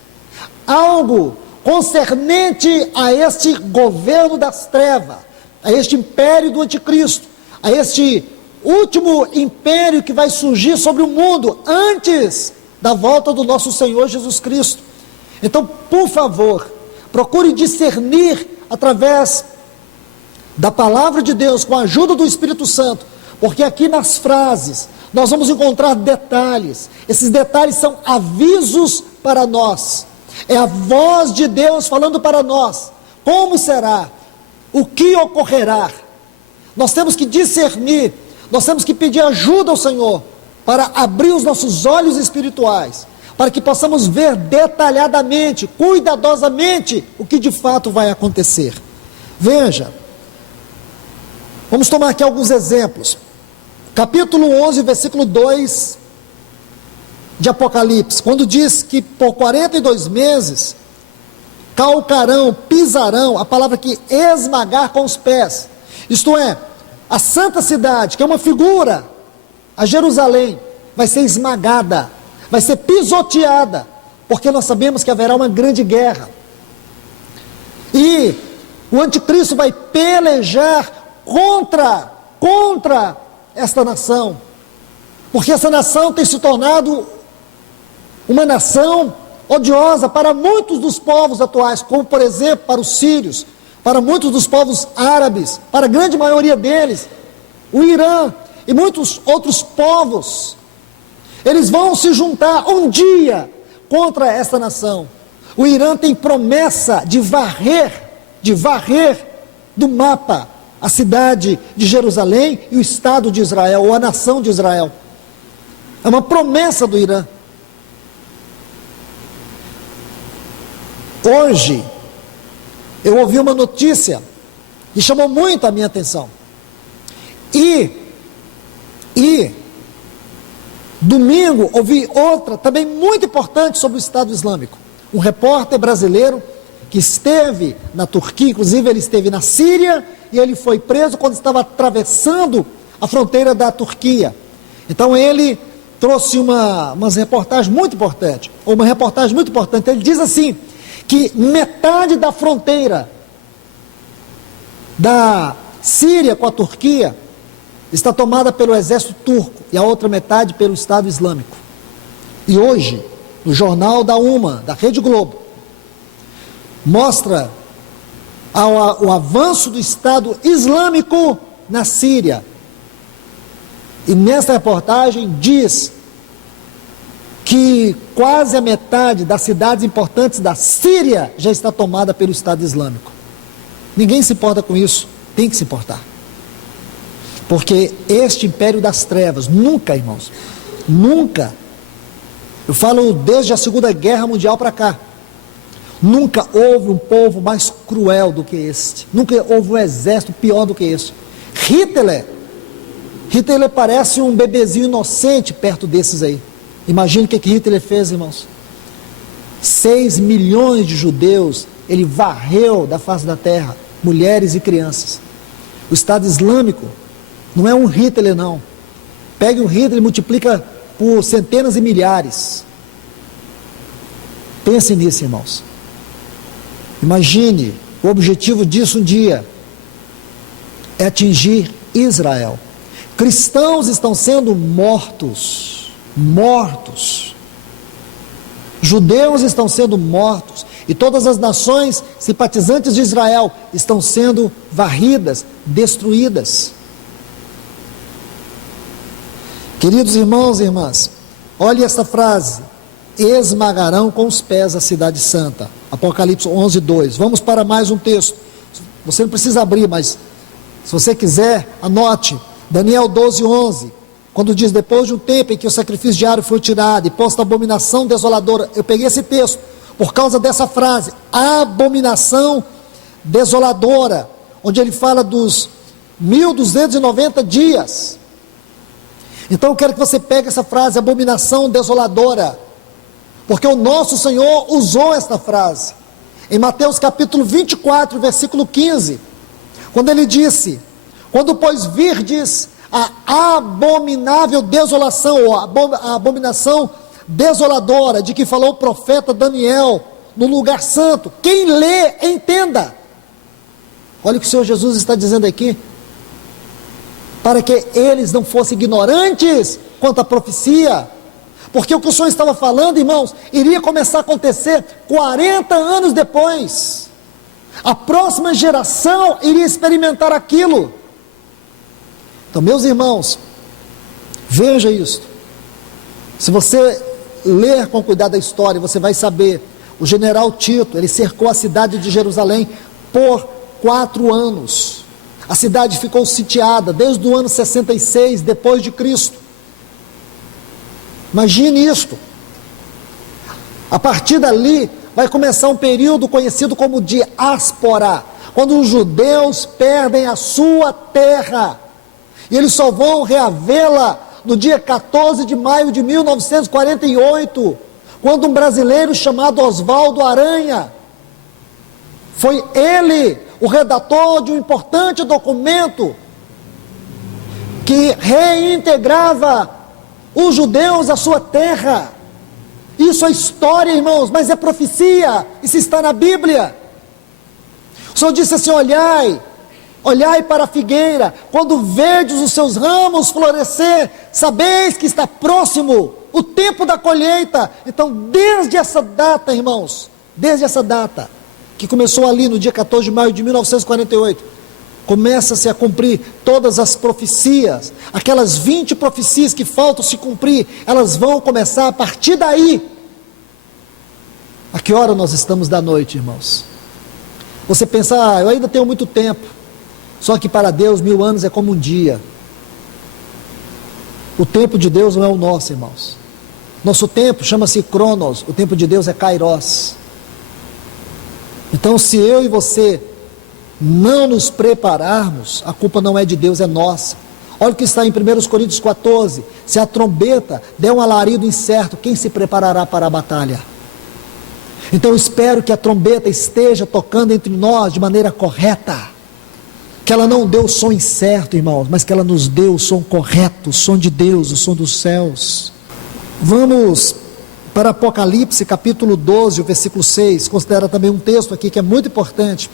algo concernente a este governo das trevas, a este império do anticristo, a este último império que vai surgir sobre o mundo antes da volta do nosso Senhor Jesus Cristo. Então, por favor, procure discernir através da palavra de Deus, com a ajuda do Espírito Santo, porque aqui nas frases nós vamos encontrar detalhes. Esses detalhes são avisos para nós. É a voz de Deus falando para nós. Como será? O que ocorrerá? Nós temos que discernir, nós temos que pedir ajuda ao Senhor para abrir os nossos olhos espirituais, para que possamos ver detalhadamente, cuidadosamente, o que de fato vai acontecer. Veja, vamos tomar aqui alguns exemplos. Capítulo 11, versículo 2 de Apocalipse, quando diz que por 42 meses calcarão, pisarão, a palavra que esmagar com os pés, isto é, a santa cidade, que é uma figura, a Jerusalém, vai ser esmagada, vai ser pisoteada, porque nós sabemos que haverá uma grande guerra, e o anticristo vai pelejar contra esta nação, porque essa nação tem se tornado uma nação odiosa para muitos dos povos atuais, como por exemplo para os sírios, para muitos dos povos árabes, para a grande maioria deles, o Irã e muitos outros povos. Eles vão se juntar um dia contra esta nação. O Irã tem promessa de varrer do mapa a cidade de Jerusalém e o Estado de Israel, ou a nação de Israel. É uma promessa do Irã. Hoje, eu ouvi uma notícia que chamou muito a minha atenção. E domingo ouvi outra também muito importante sobre o Estado Islâmico. Um repórter brasileiro que esteve na Turquia, inclusive ele esteve na Síria, e ele foi preso quando estava atravessando a fronteira da Turquia. Então ele trouxe uma reportagem muito importante, ele diz assim, que metade da fronteira da Síria com a Turquia está tomada pelo exército turco e a outra metade pelo Estado Islâmico. E hoje, no jornal da UMA, da Rede Globo, mostra o avanço do Estado Islâmico na Síria. E nessa reportagem diz que quase a metade das cidades importantes da Síria já está tomada pelo Estado Islâmico. Ninguém se importa com isso, tem que se importar. Porque este império das trevas, nunca, irmãos, nunca, eu falo desde a Segunda Guerra Mundial para cá, nunca houve um povo mais cruel do que este, nunca houve um exército pior do que este. Hitler parece um bebezinho inocente perto desses aí. Imagina o que Hitler fez, irmãos. 6 milhões de judeus, ele varreu da face da terra, mulheres e crianças. O Estado Islâmico não é um Hitler, não. Pegue um Hitler e multiplica por centenas e milhares. Pense nisso, irmãos. Imagine, o objetivo disso um dia é atingir Israel. Cristãos estão sendo mortos. Judeus estão sendo mortos. E todas as nações simpatizantes de Israel estão sendo varridas, destruídas. Queridos irmãos e irmãs, olhe essa frase: esmagarão com os pés a cidade santa. Apocalipse 11:2. Vamos para mais um texto. Você não precisa abrir, mas se você quiser, anote. Daniel 12:11. Quando diz: depois de um tempo em que o sacrifício diário foi tirado e posta a abominação desoladora. Eu peguei esse texto por causa dessa frase, abominação desoladora, onde ele fala dos 1290 dias. Então eu quero que você pegue essa frase, abominação desoladora, porque o nosso Senhor usou esta frase, em Mateus capítulo 24, versículo 15, quando ele disse: quando pois virdes a abominável desolação, ou a abominação desoladora, de que falou o profeta Daniel, no lugar santo, quem lê, entenda. Olha o que o Senhor Jesus está dizendo aqui, para que eles não fossem ignorantes quanto à profecia, porque o que o Senhor estava falando, irmãos, iria começar a acontecer 40 anos depois. A próxima geração iria experimentar aquilo. Então, meus irmãos, veja isso. Se você ler com cuidado a história, você vai saber, o general Tito, ele cercou a cidade de Jerusalém por 4 anos. A cidade ficou sitiada desde o ano 66 depois de Cristo. Imagine isto. A partir dali vai começar um período conhecido como diáspora, quando os judeus perdem a sua terra, e eles só vão reavê-la no dia 14 de maio de 1948, quando um brasileiro chamado Oswaldo Aranha, foi ele o redator de um importante documento que reintegrava os judeus à sua terra. Isso é história, irmãos, mas é profecia, isso está na Bíblia. O Senhor disse assim: olhai para a figueira, quando verdes os seus ramos florescer, sabeis que está próximo o tempo da colheita. Então, desde essa data, irmãos, desde essa data, que começou ali no dia 14 de maio de 1948, começa-se a cumprir todas as profecias, aquelas 20 profecias que faltam se cumprir, elas vão começar a partir daí. A que hora nós estamos da noite, irmãos? Você pensa: eu ainda tenho muito tempo. Só que para Deus 1000 anos é como um dia. O tempo de Deus não é o nosso, irmãos. Nosso tempo chama-se Cronos, o tempo de Deus é Kairos. Então, se eu e você não nos prepararmos, a culpa não é de Deus, é nossa. Olha o que está em 1 Coríntios 14: se a trombeta der um alarido incerto, quem se preparará para a batalha? Então eu espero que a trombeta esteja tocando entre nós de maneira correta, que ela não dê o som incerto, irmãos, mas que ela nos dê o som correto, o som de Deus, o som dos céus. Vamos para Apocalipse capítulo 12, o versículo 6, considera também um texto aqui que é muito importante.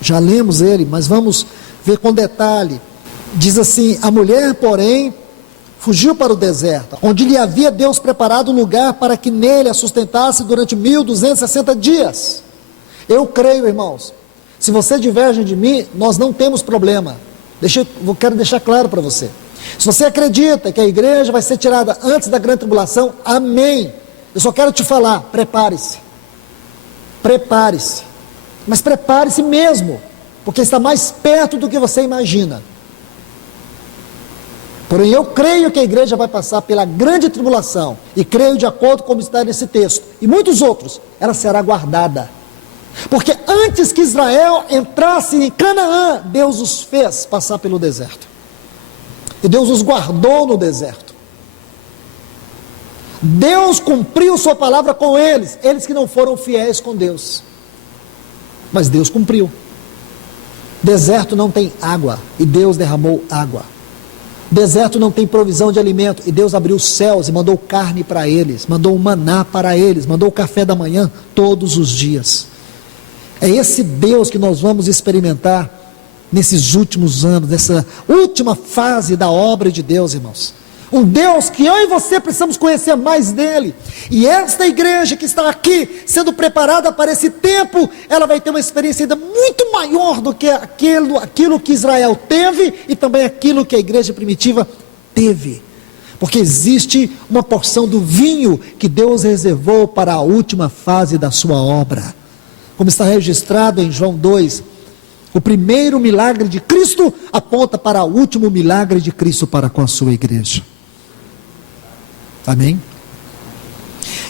Já lemos ele, mas vamos ver com detalhe. Diz assim: a mulher, porém, fugiu para o deserto, onde lhe havia Deus preparado um lugar para que nele a sustentasse durante 1260 dias. Eu creio, irmãos, se você diverge de mim, nós não temos problema. Eu quero deixar claro para você. Se você acredita que a igreja vai ser tirada antes da grande tribulação, amém. Eu só quero te falar: prepare-se. Prepare-se. Mas prepare-se mesmo, porque está mais perto do que você imagina. Porém, eu creio que a igreja vai passar pela grande tribulação, e creio, de acordo com como está nesse texto, e muitos outros, ela será guardada. Porque antes que Israel entrasse em Canaã, Deus os fez passar pelo deserto. E Deus os guardou no deserto. Deus cumpriu sua palavra com eles, eles que não foram fiéis com Deus. Mas Deus cumpriu. Deserto não tem água, e Deus derramou água. Deserto não tem provisão de alimento, e Deus abriu os céus e mandou carne para eles, mandou o maná para eles, mandou o café da manhã todos os dias. É esse Deus que nós vamos experimentar nesses últimos anos, nessa última fase da obra de Deus, irmãos. Um Deus que eu e você precisamos conhecer mais dele. E esta igreja que está aqui, sendo preparada para esse tempo, ela vai ter uma experiência ainda muito maior do que aquilo que Israel teve e também aquilo que a igreja primitiva teve. Porque existe uma porção do vinho que Deus reservou para a última fase da sua obra. Como está registrado em João 2, o primeiro milagre de Cristo aponta para o último milagre de Cristo para com a sua igreja. Amém?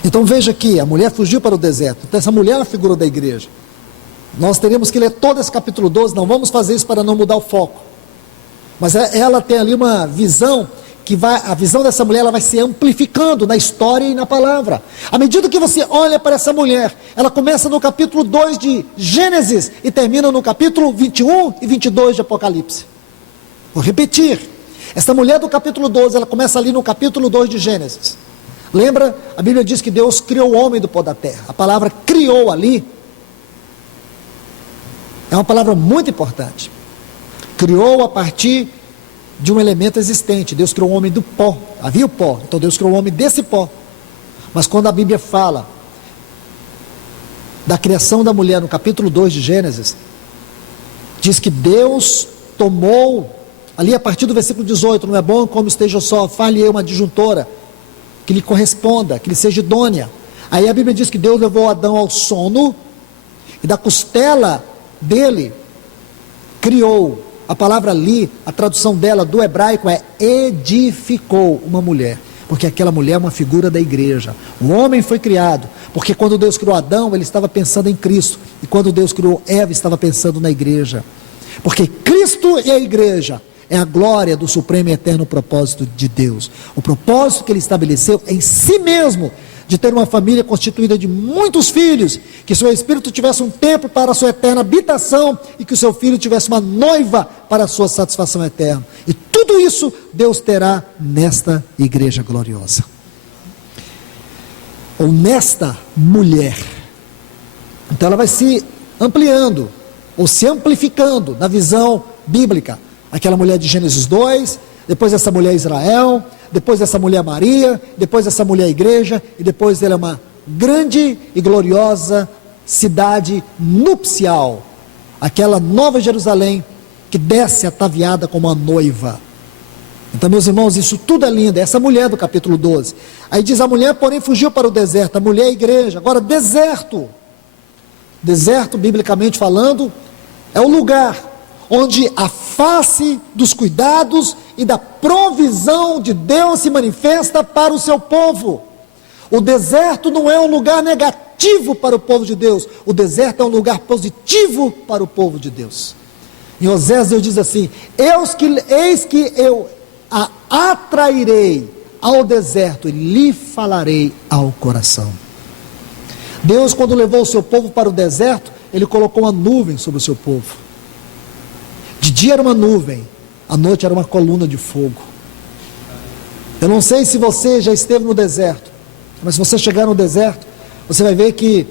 Então veja aqui, a mulher fugiu para o deserto. Então essa mulher é a figura da igreja. Nós teremos que ler todo esse capítulo 12, não vamos fazer isso para não mudar o foco. Mas ela tem ali uma visão, a visão dessa mulher ela vai se amplificando na história e na palavra. À medida que você olha para essa mulher, ela começa no capítulo 2 de Gênesis e termina no capítulo 21 e 22 de Apocalipse. Vou repetir. Essa mulher do capítulo 12, ela começa ali no capítulo 2 de Gênesis. Lembra? A Bíblia diz que Deus criou o homem do pó da terra. A palavra criou ali é uma palavra muito importante. Criou a partir de um elemento existente. Deus criou o homem do pó. Havia o pó, então Deus criou o homem desse pó. Mas quando a Bíblia fala da criação da mulher no capítulo 2 de Gênesis, diz que Deus tomou, ali a partir do versículo 18, não é bom como esteja só, fale-lhe uma adjuntora, que lhe corresponda, que lhe seja idônea. Aí a Bíblia diz que Deus levou Adão ao sono, e da costela dele, criou, a palavra ali, a tradução dela do hebraico é edificou uma mulher, porque aquela mulher é uma figura da igreja. O homem foi criado, porque quando Deus criou Adão, ele estava pensando em Cristo, e quando Deus criou Eva, estava pensando na igreja, porque Cristo e a igreja é a glória do supremo e eterno propósito de Deus. O propósito que ele estabeleceu em si mesmo, de ter uma família constituída de muitos filhos, que seu espírito tivesse um templo para a sua eterna habitação, e que o seu filho tivesse uma noiva para a sua satisfação eterna. E tudo isso Deus terá nesta igreja gloriosa. Ou nesta mulher. Então ela vai se ampliando, ou se amplificando na visão bíblica. Aquela mulher de Gênesis 2, depois essa mulher Israel, depois essa mulher Maria, depois essa mulher igreja, e depois ela é uma grande e gloriosa cidade nupcial, aquela nova Jerusalém, que desce ataviada como uma noiva. Então, meus irmãos, isso tudo é lindo, essa mulher do capítulo 12, aí diz, a mulher porém fugiu para o deserto, a mulher é a igreja. Agora deserto, biblicamente falando, é o lugar onde a face dos cuidados e da provisão de Deus se manifesta para o seu povo. O deserto não é um lugar negativo para o povo de Deus, o deserto é um lugar positivo para o povo de Deus. Em Osés Deus diz assim, eis que eu a atrairei ao deserto e lhe falarei ao coração. Deus, quando levou o seu povo para o deserto, ele colocou uma nuvem sobre o seu povo. De dia era uma nuvem, à noite era uma coluna de fogo. Eu não sei se você já esteve no deserto, mas se você chegar no deserto, você vai ver que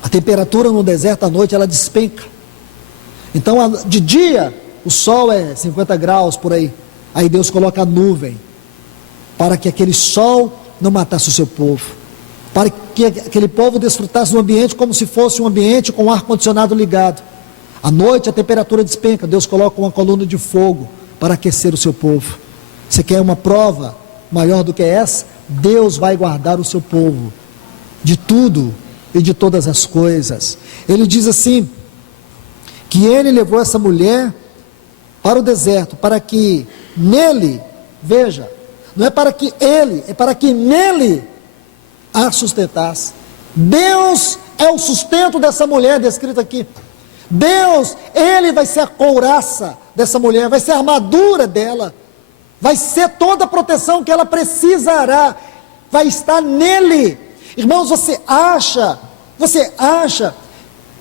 a temperatura no deserto à noite ela despenca. Então de dia o sol é 50 graus por aí. Aí Deus coloca a nuvem para que aquele sol não matasse o seu povo, para que aquele povo desfrutasse do ambiente como se fosse um ambiente com o ar-condicionado ligado. À noite a temperatura despenca, Deus coloca uma coluna de fogo para aquecer o seu povo. Você quer uma prova maior do que essa? Deus vai guardar o seu povo de tudo e de todas as coisas. Ele diz assim, que ele levou essa mulher para o deserto, para que nele, veja, não é para que ele, é para que nele a sustentasse. Deus é o sustento dessa mulher descrita aqui. Deus, ele vai ser a couraça dessa mulher, vai ser a armadura dela, vai ser toda a proteção que ela precisará, vai estar nele. Irmãos, você acha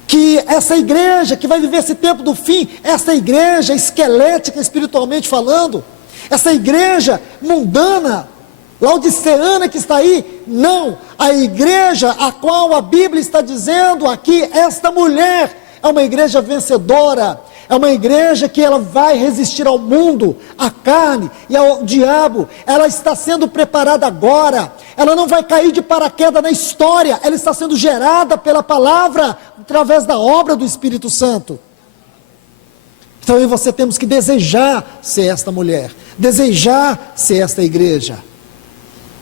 que essa igreja que vai viver esse tempo do fim, essa igreja esquelética espiritualmente falando, essa igreja mundana, laodiceana que está aí? Não, a igreja a qual a Bíblia está dizendo aqui, esta mulher, é uma igreja vencedora, é uma igreja que ela vai resistir ao mundo, à carne e ao diabo. Ela está sendo preparada agora, ela não vai cair de paraquedas na história, ela está sendo gerada pela palavra, através da obra do Espírito Santo. Então eu e você temos que desejar ser esta mulher, desejar ser esta igreja.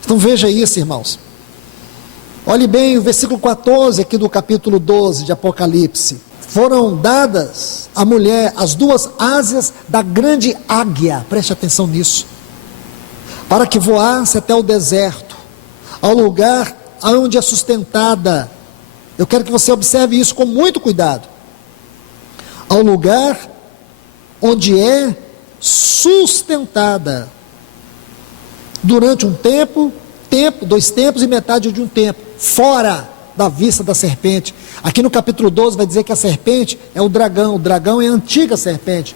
Então veja isso, irmãos. Olhe bem o versículo 14 aqui do capítulo 12 de Apocalipse. Foram dadas à mulher as duas asas da grande águia, preste atenção nisso, para que voasse até o deserto, ao lugar onde é sustentada. Eu quero que você observe isso com muito cuidado. Ao lugar onde é sustentada, durante um tempo, 2 tempos e metade de um tempo, fora da vista da serpente. Aqui no capítulo 12 vai dizer que a serpente é o dragão é a antiga serpente,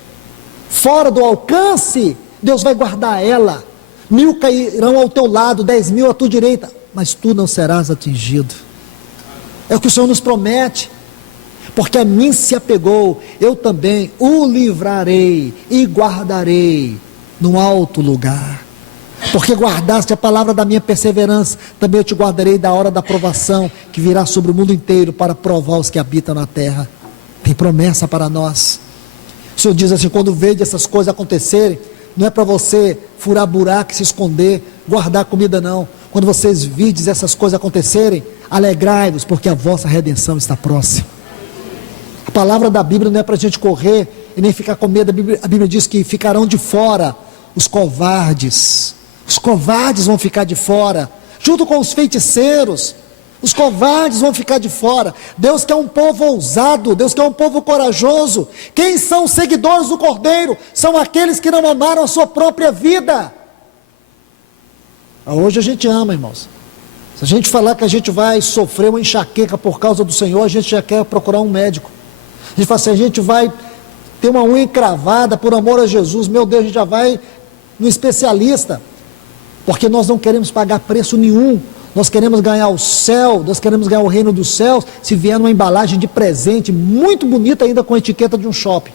fora do alcance. Deus vai guardar ela, 1000 cairão ao teu lado, 10.000 à tua direita, mas tu não serás atingido. É o que o Senhor nos promete, porque a mim se apegou, eu também o livrarei e guardarei no alto lugar. Porque guardaste a palavra da minha perseverança, também eu te guardarei da hora da provação, que virá sobre o mundo inteiro para provar os que habitam na terra. Tem promessa para nós. O Senhor diz assim: quando vede essas coisas acontecerem, não é para você furar buraco, se esconder, guardar comida, não. Quando vocês vides essas coisas acontecerem, alegrai-vos, porque a vossa redenção está próxima. A palavra da Bíblia não é para a gente correr e nem ficar com medo. A Bíblia diz que ficarão de fora os covardes. Os covardes vão ficar de fora, junto com os feiticeiros. Os covardes vão ficar de fora. Deus quer um povo ousado, Deus quer um povo corajoso. Quem são os seguidores do Cordeiro? São aqueles que não amaram a sua própria vida. Hoje a gente ama, irmãos. Se a gente falar que a gente vai sofrer uma enxaqueca por causa do Senhor, a gente já quer procurar um médico. A gente fala assim: a gente vai ter uma unha encravada por amor a Jesus, meu Deus, a gente já vai no especialista. Porque nós não queremos pagar preço nenhum, nós queremos ganhar o céu, nós queremos ganhar o reino dos céus, se vier numa embalagem de presente, muito bonita ainda, com a etiqueta de um shopping.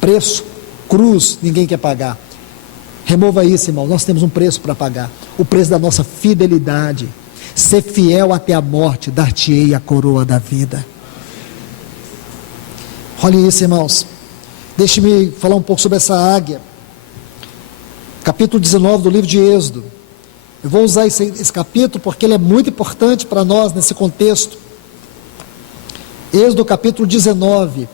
Preço, cruz, ninguém quer pagar. Remova isso, irmão, nós temos um preço para pagar, o preço da nossa fidelidade. Ser fiel até a morte, dar-te-ei a coroa da vida. Olha isso, irmãos, deixe-me falar um pouco sobre essa águia. Capítulo 19 do livro de Êxodo. Eu vou usar esse capítulo porque ele é muito importante para nós nesse contexto. Êxodo capítulo 19.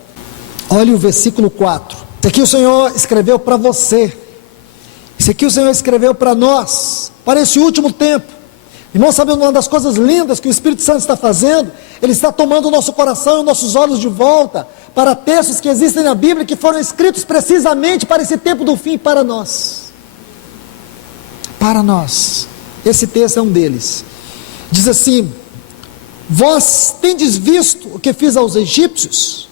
Olha o versículo 4. Isso aqui o Senhor escreveu para você. Isso aqui o Senhor escreveu para nós, para esse último tempo. Irmão, sabe uma das coisas lindas que o Espírito Santo está fazendo? Ele está tomando o nosso coração e os nossos olhos de volta para textos que existem na Bíblia, que foram escritos precisamente para esse tempo do fim, para nós. Para nós. Esse texto é um deles. Diz assim: vós tendes visto o que fiz aos egípcios,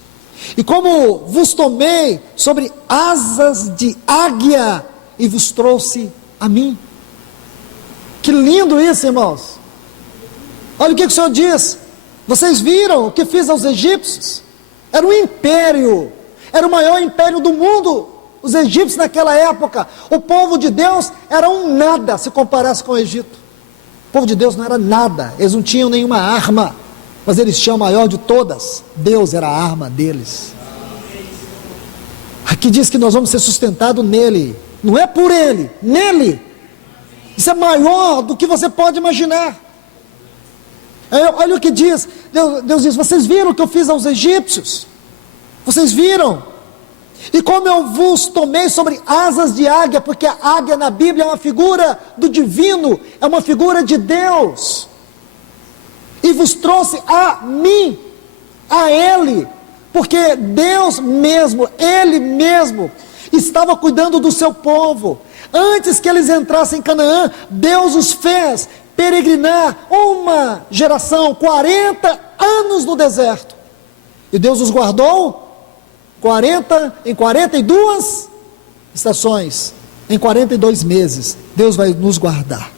e como vos tomei sobre asas de águia, e vos trouxe a mim. Que lindo isso, irmãos. Olha o que o Senhor diz: vocês viram o que fiz aos egípcios? Era um império, era o maior império do mundo. Os egípcios naquela época, o povo de Deus era um nada se comparasse com o Egito. O povo de Deus não era nada, eles não tinham nenhuma arma, mas eles tinham a maior de todas. Deus era a arma deles. Aqui diz que nós vamos ser sustentados nele, não é por ele, nele. Isso é maior do que você pode imaginar. Olha o que diz, Deus diz: vocês viram o que eu fiz aos egípcios? Vocês viram? E como eu vos tomei sobre asas de águia, porque a águia na Bíblia é uma figura do divino, é uma figura de Deus, e vos trouxe a mim, a Ele, porque Deus mesmo, Ele mesmo, estava cuidando do seu povo. Antes que eles entrassem em Canaã, Deus os fez peregrinar uma geração, 40 anos no deserto, e Deus os guardou em 42 estações, em 42 meses, Deus vai nos guardar.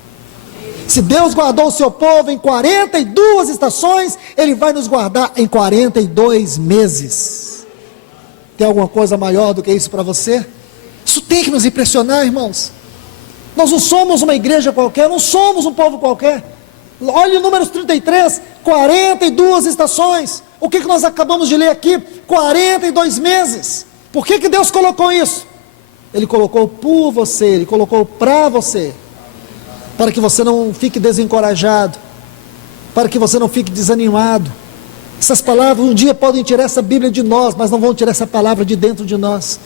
Se Deus guardou o seu povo em 42 estações, Ele vai nos guardar em 42 meses. Tem alguma coisa maior do que isso para você? Isso tem que nos impressionar, irmãos. Nós não somos uma igreja qualquer, não somos um povo qualquer. Olha o Números 33, 42 estações. O que nós acabamos de ler aqui? 42 meses. Por que Deus colocou isso? Ele colocou por você, Ele colocou para você, para que você não fique desencorajado, para que você não fique desanimado. Essas palavras um dia podem tirar essa Bíblia de nós, mas não vão tirar essa palavra de dentro de nós.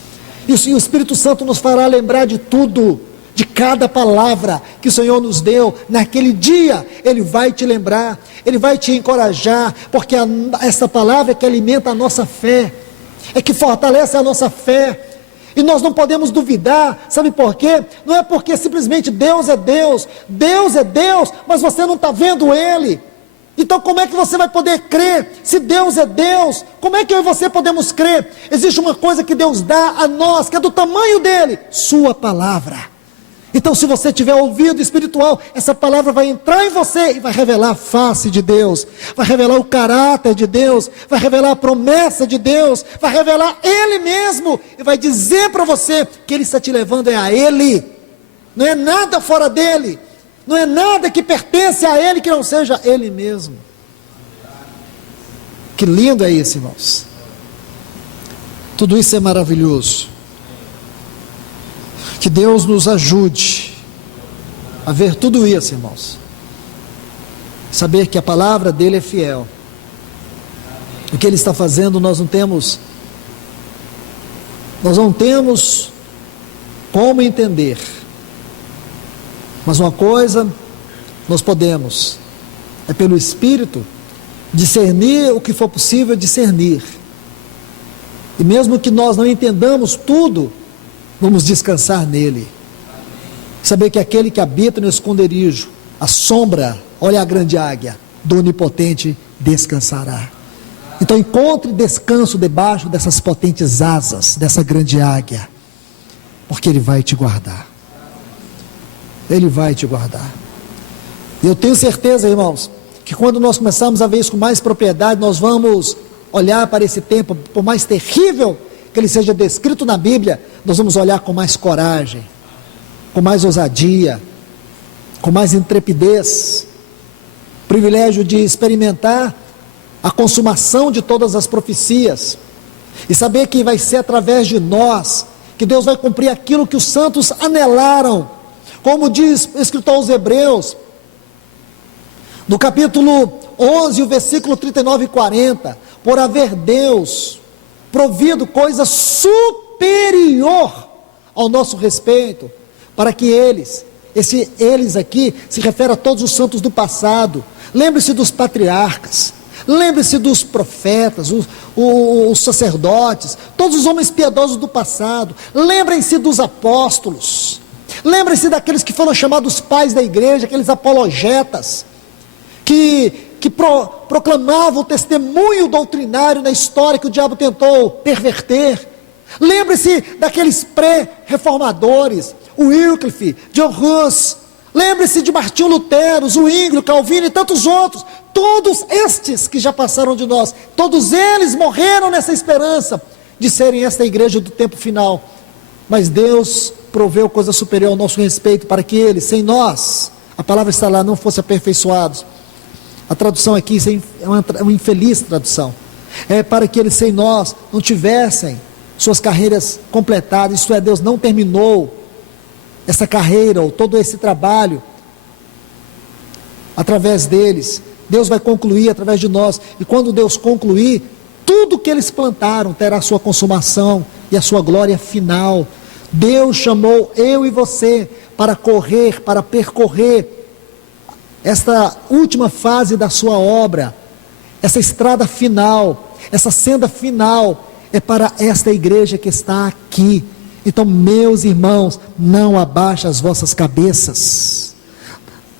E o Espírito Santo nos fará lembrar de tudo, de cada palavra que o Senhor nos deu. Naquele dia Ele vai te lembrar, Ele vai te encorajar, porque essa palavra é que alimenta a nossa fé, é que fortalece a nossa fé. E nós não podemos duvidar, sabe por quê? Não é porque simplesmente Deus é Deus, mas você não está vendo Ele. Então como é que você vai poder crer? Se Deus é Deus, como é que eu e você podemos crer? Existe uma coisa que Deus dá a nós, que é do tamanho dEle, sua palavra. Então se você tiver ouvido espiritual, essa palavra vai entrar em você e vai revelar a face de Deus, vai revelar o caráter de Deus, vai revelar a promessa de Deus, vai revelar Ele mesmo, e vai dizer para você que Ele está te levando a Ele, não é nada fora dEle, não é nada que pertence a Ele que não seja Ele mesmo. Que lindo é isso, irmãos. Tudo isso é maravilhoso. Que Deus nos ajude a ver tudo isso, irmãos. Saber que a palavra dEle é fiel. O que Ele está fazendo nós não temos como entender. Mas uma coisa nós podemos, é pelo Espírito, discernir o que for possível discernir. E mesmo que nós não entendamos tudo, vamos descansar nele. Saber que aquele que habita no esconderijo, a sombra, olha a grande águia, do Onipotente descansará. Então encontre descanso debaixo dessas potentes asas, dessa grande águia, porque Ele vai te guardar. Ele vai te guardar. E eu tenho certeza, irmãos, que quando nós começarmos a ver isso com mais propriedade, nós vamos olhar para esse tempo, por mais terrível que ele seja descrito na Bíblia, nós vamos olhar com mais coragem, com mais ousadia, com mais intrepidez. Privilégio de experimentar a consumação de todas as profecias, e saber que vai ser através de nós, que Deus vai cumprir aquilo que os santos anelaram, como diz o escritor aos Hebreus, no capítulo 11, o versículo 39 e 40, por haver Deus provido coisa superior ao nosso respeito, para que eles aqui se refere a todos os santos do passado. Lembre-se dos patriarcas, lembre-se dos profetas, os sacerdotes, todos os homens piedosos do passado. Lembrem-se dos apóstolos, lembrem-se daqueles que foram chamados pais da igreja, aqueles apologetas, que proclamavam o testemunho doutrinário na história que o diabo tentou perverter. Lembre-se daqueles pré-reformadores, o Wycliffe, John Hus. Lembre-se de Martinho Lutero, Zwinglio, Calvino e tantos outros. Todos estes que já passaram de nós, todos eles morreram nessa esperança de serem esta igreja do tempo final. Mas Deus proveu coisa superior ao nosso respeito, para que eles, sem nós, a palavra está lá, não fossem aperfeiçoados. A tradução aqui é uma infeliz tradução. É para que eles sem nós não tivessem suas carreiras completadas, isto é, Deus não terminou essa carreira, ou todo esse trabalho, através deles. Deus vai concluir através de nós, e quando Deus concluir, tudo que eles plantaram terá a sua consumação, e a sua glória final. Deus chamou eu e você para correr, para percorrer esta última fase da sua obra, essa estrada final, essa senda final, é para esta igreja que está aqui. Então, meus irmãos, não abaixem as vossas cabeças.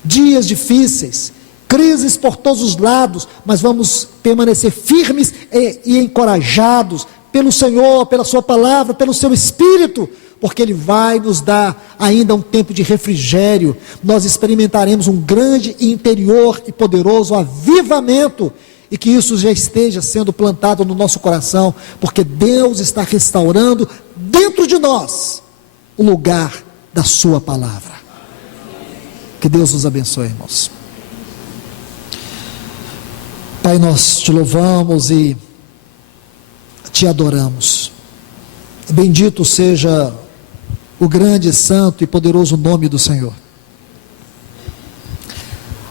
Dias difíceis, crises por todos os lados, mas vamos permanecer firmes e encorajados, pelo Senhor, pela sua palavra, pelo seu Espírito, porque Ele vai nos dar ainda um tempo de refrigério. Nós experimentaremos um grande interior e poderoso avivamento, e que isso já esteja sendo plantado no nosso coração, porque Deus está restaurando dentro de nós o lugar da sua palavra. Que Deus nos abençoe, irmãos. Pai, nós te louvamos e te adoramos. Bendito seja o grande, santo e poderoso nome do Senhor.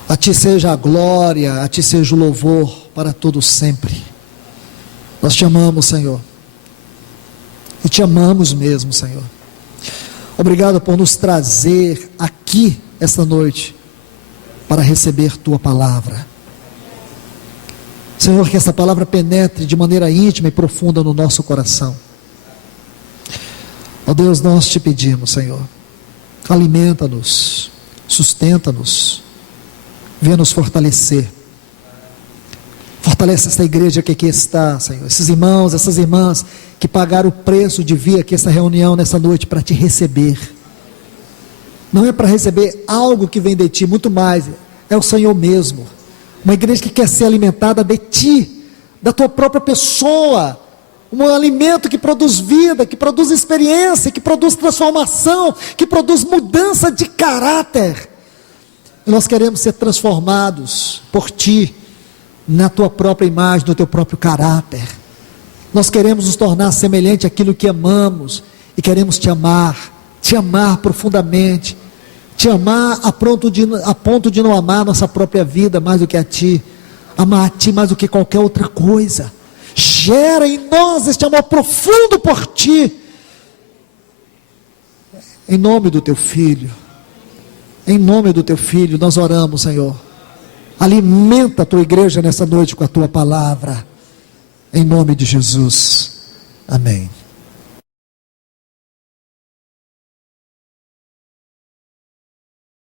A ti seja a glória, a ti seja o louvor para todos sempre. Nós te amamos, Senhor, e te amamos mesmo, Senhor. Obrigado por nos trazer aqui esta noite para receber tua palavra. Senhor, que essa palavra penetre de maneira íntima e profunda no nosso coração. Ó Deus, nós te pedimos, Senhor, alimenta-nos, sustenta-nos, venha nos fortalecer. Fortalece esta igreja que aqui está, Senhor, esses irmãos, essas irmãs que pagaram o preço de vir aqui essa reunião nessa noite para te receber. Não é para receber algo que vem de ti, muito mais, é o Senhor mesmo. Uma igreja que quer ser alimentada de ti, da tua própria pessoa, um alimento que produz vida, que produz experiência, que produz transformação, que produz mudança de caráter. E nós queremos ser transformados por ti, na tua própria imagem, no teu próprio caráter. Nós queremos nos tornar semelhante àquilo que amamos, e queremos te amar profundamente, te amar a ponto de não amar a nossa própria vida mais do que a ti, amar a ti mais do que qualquer outra coisa. Gera em nós este amor profundo por ti, em nome do teu Filho. Em nome do teu Filho nós oramos, Senhor. Alimenta a tua igreja nessa noite com a tua palavra, em nome de Jesus, amém.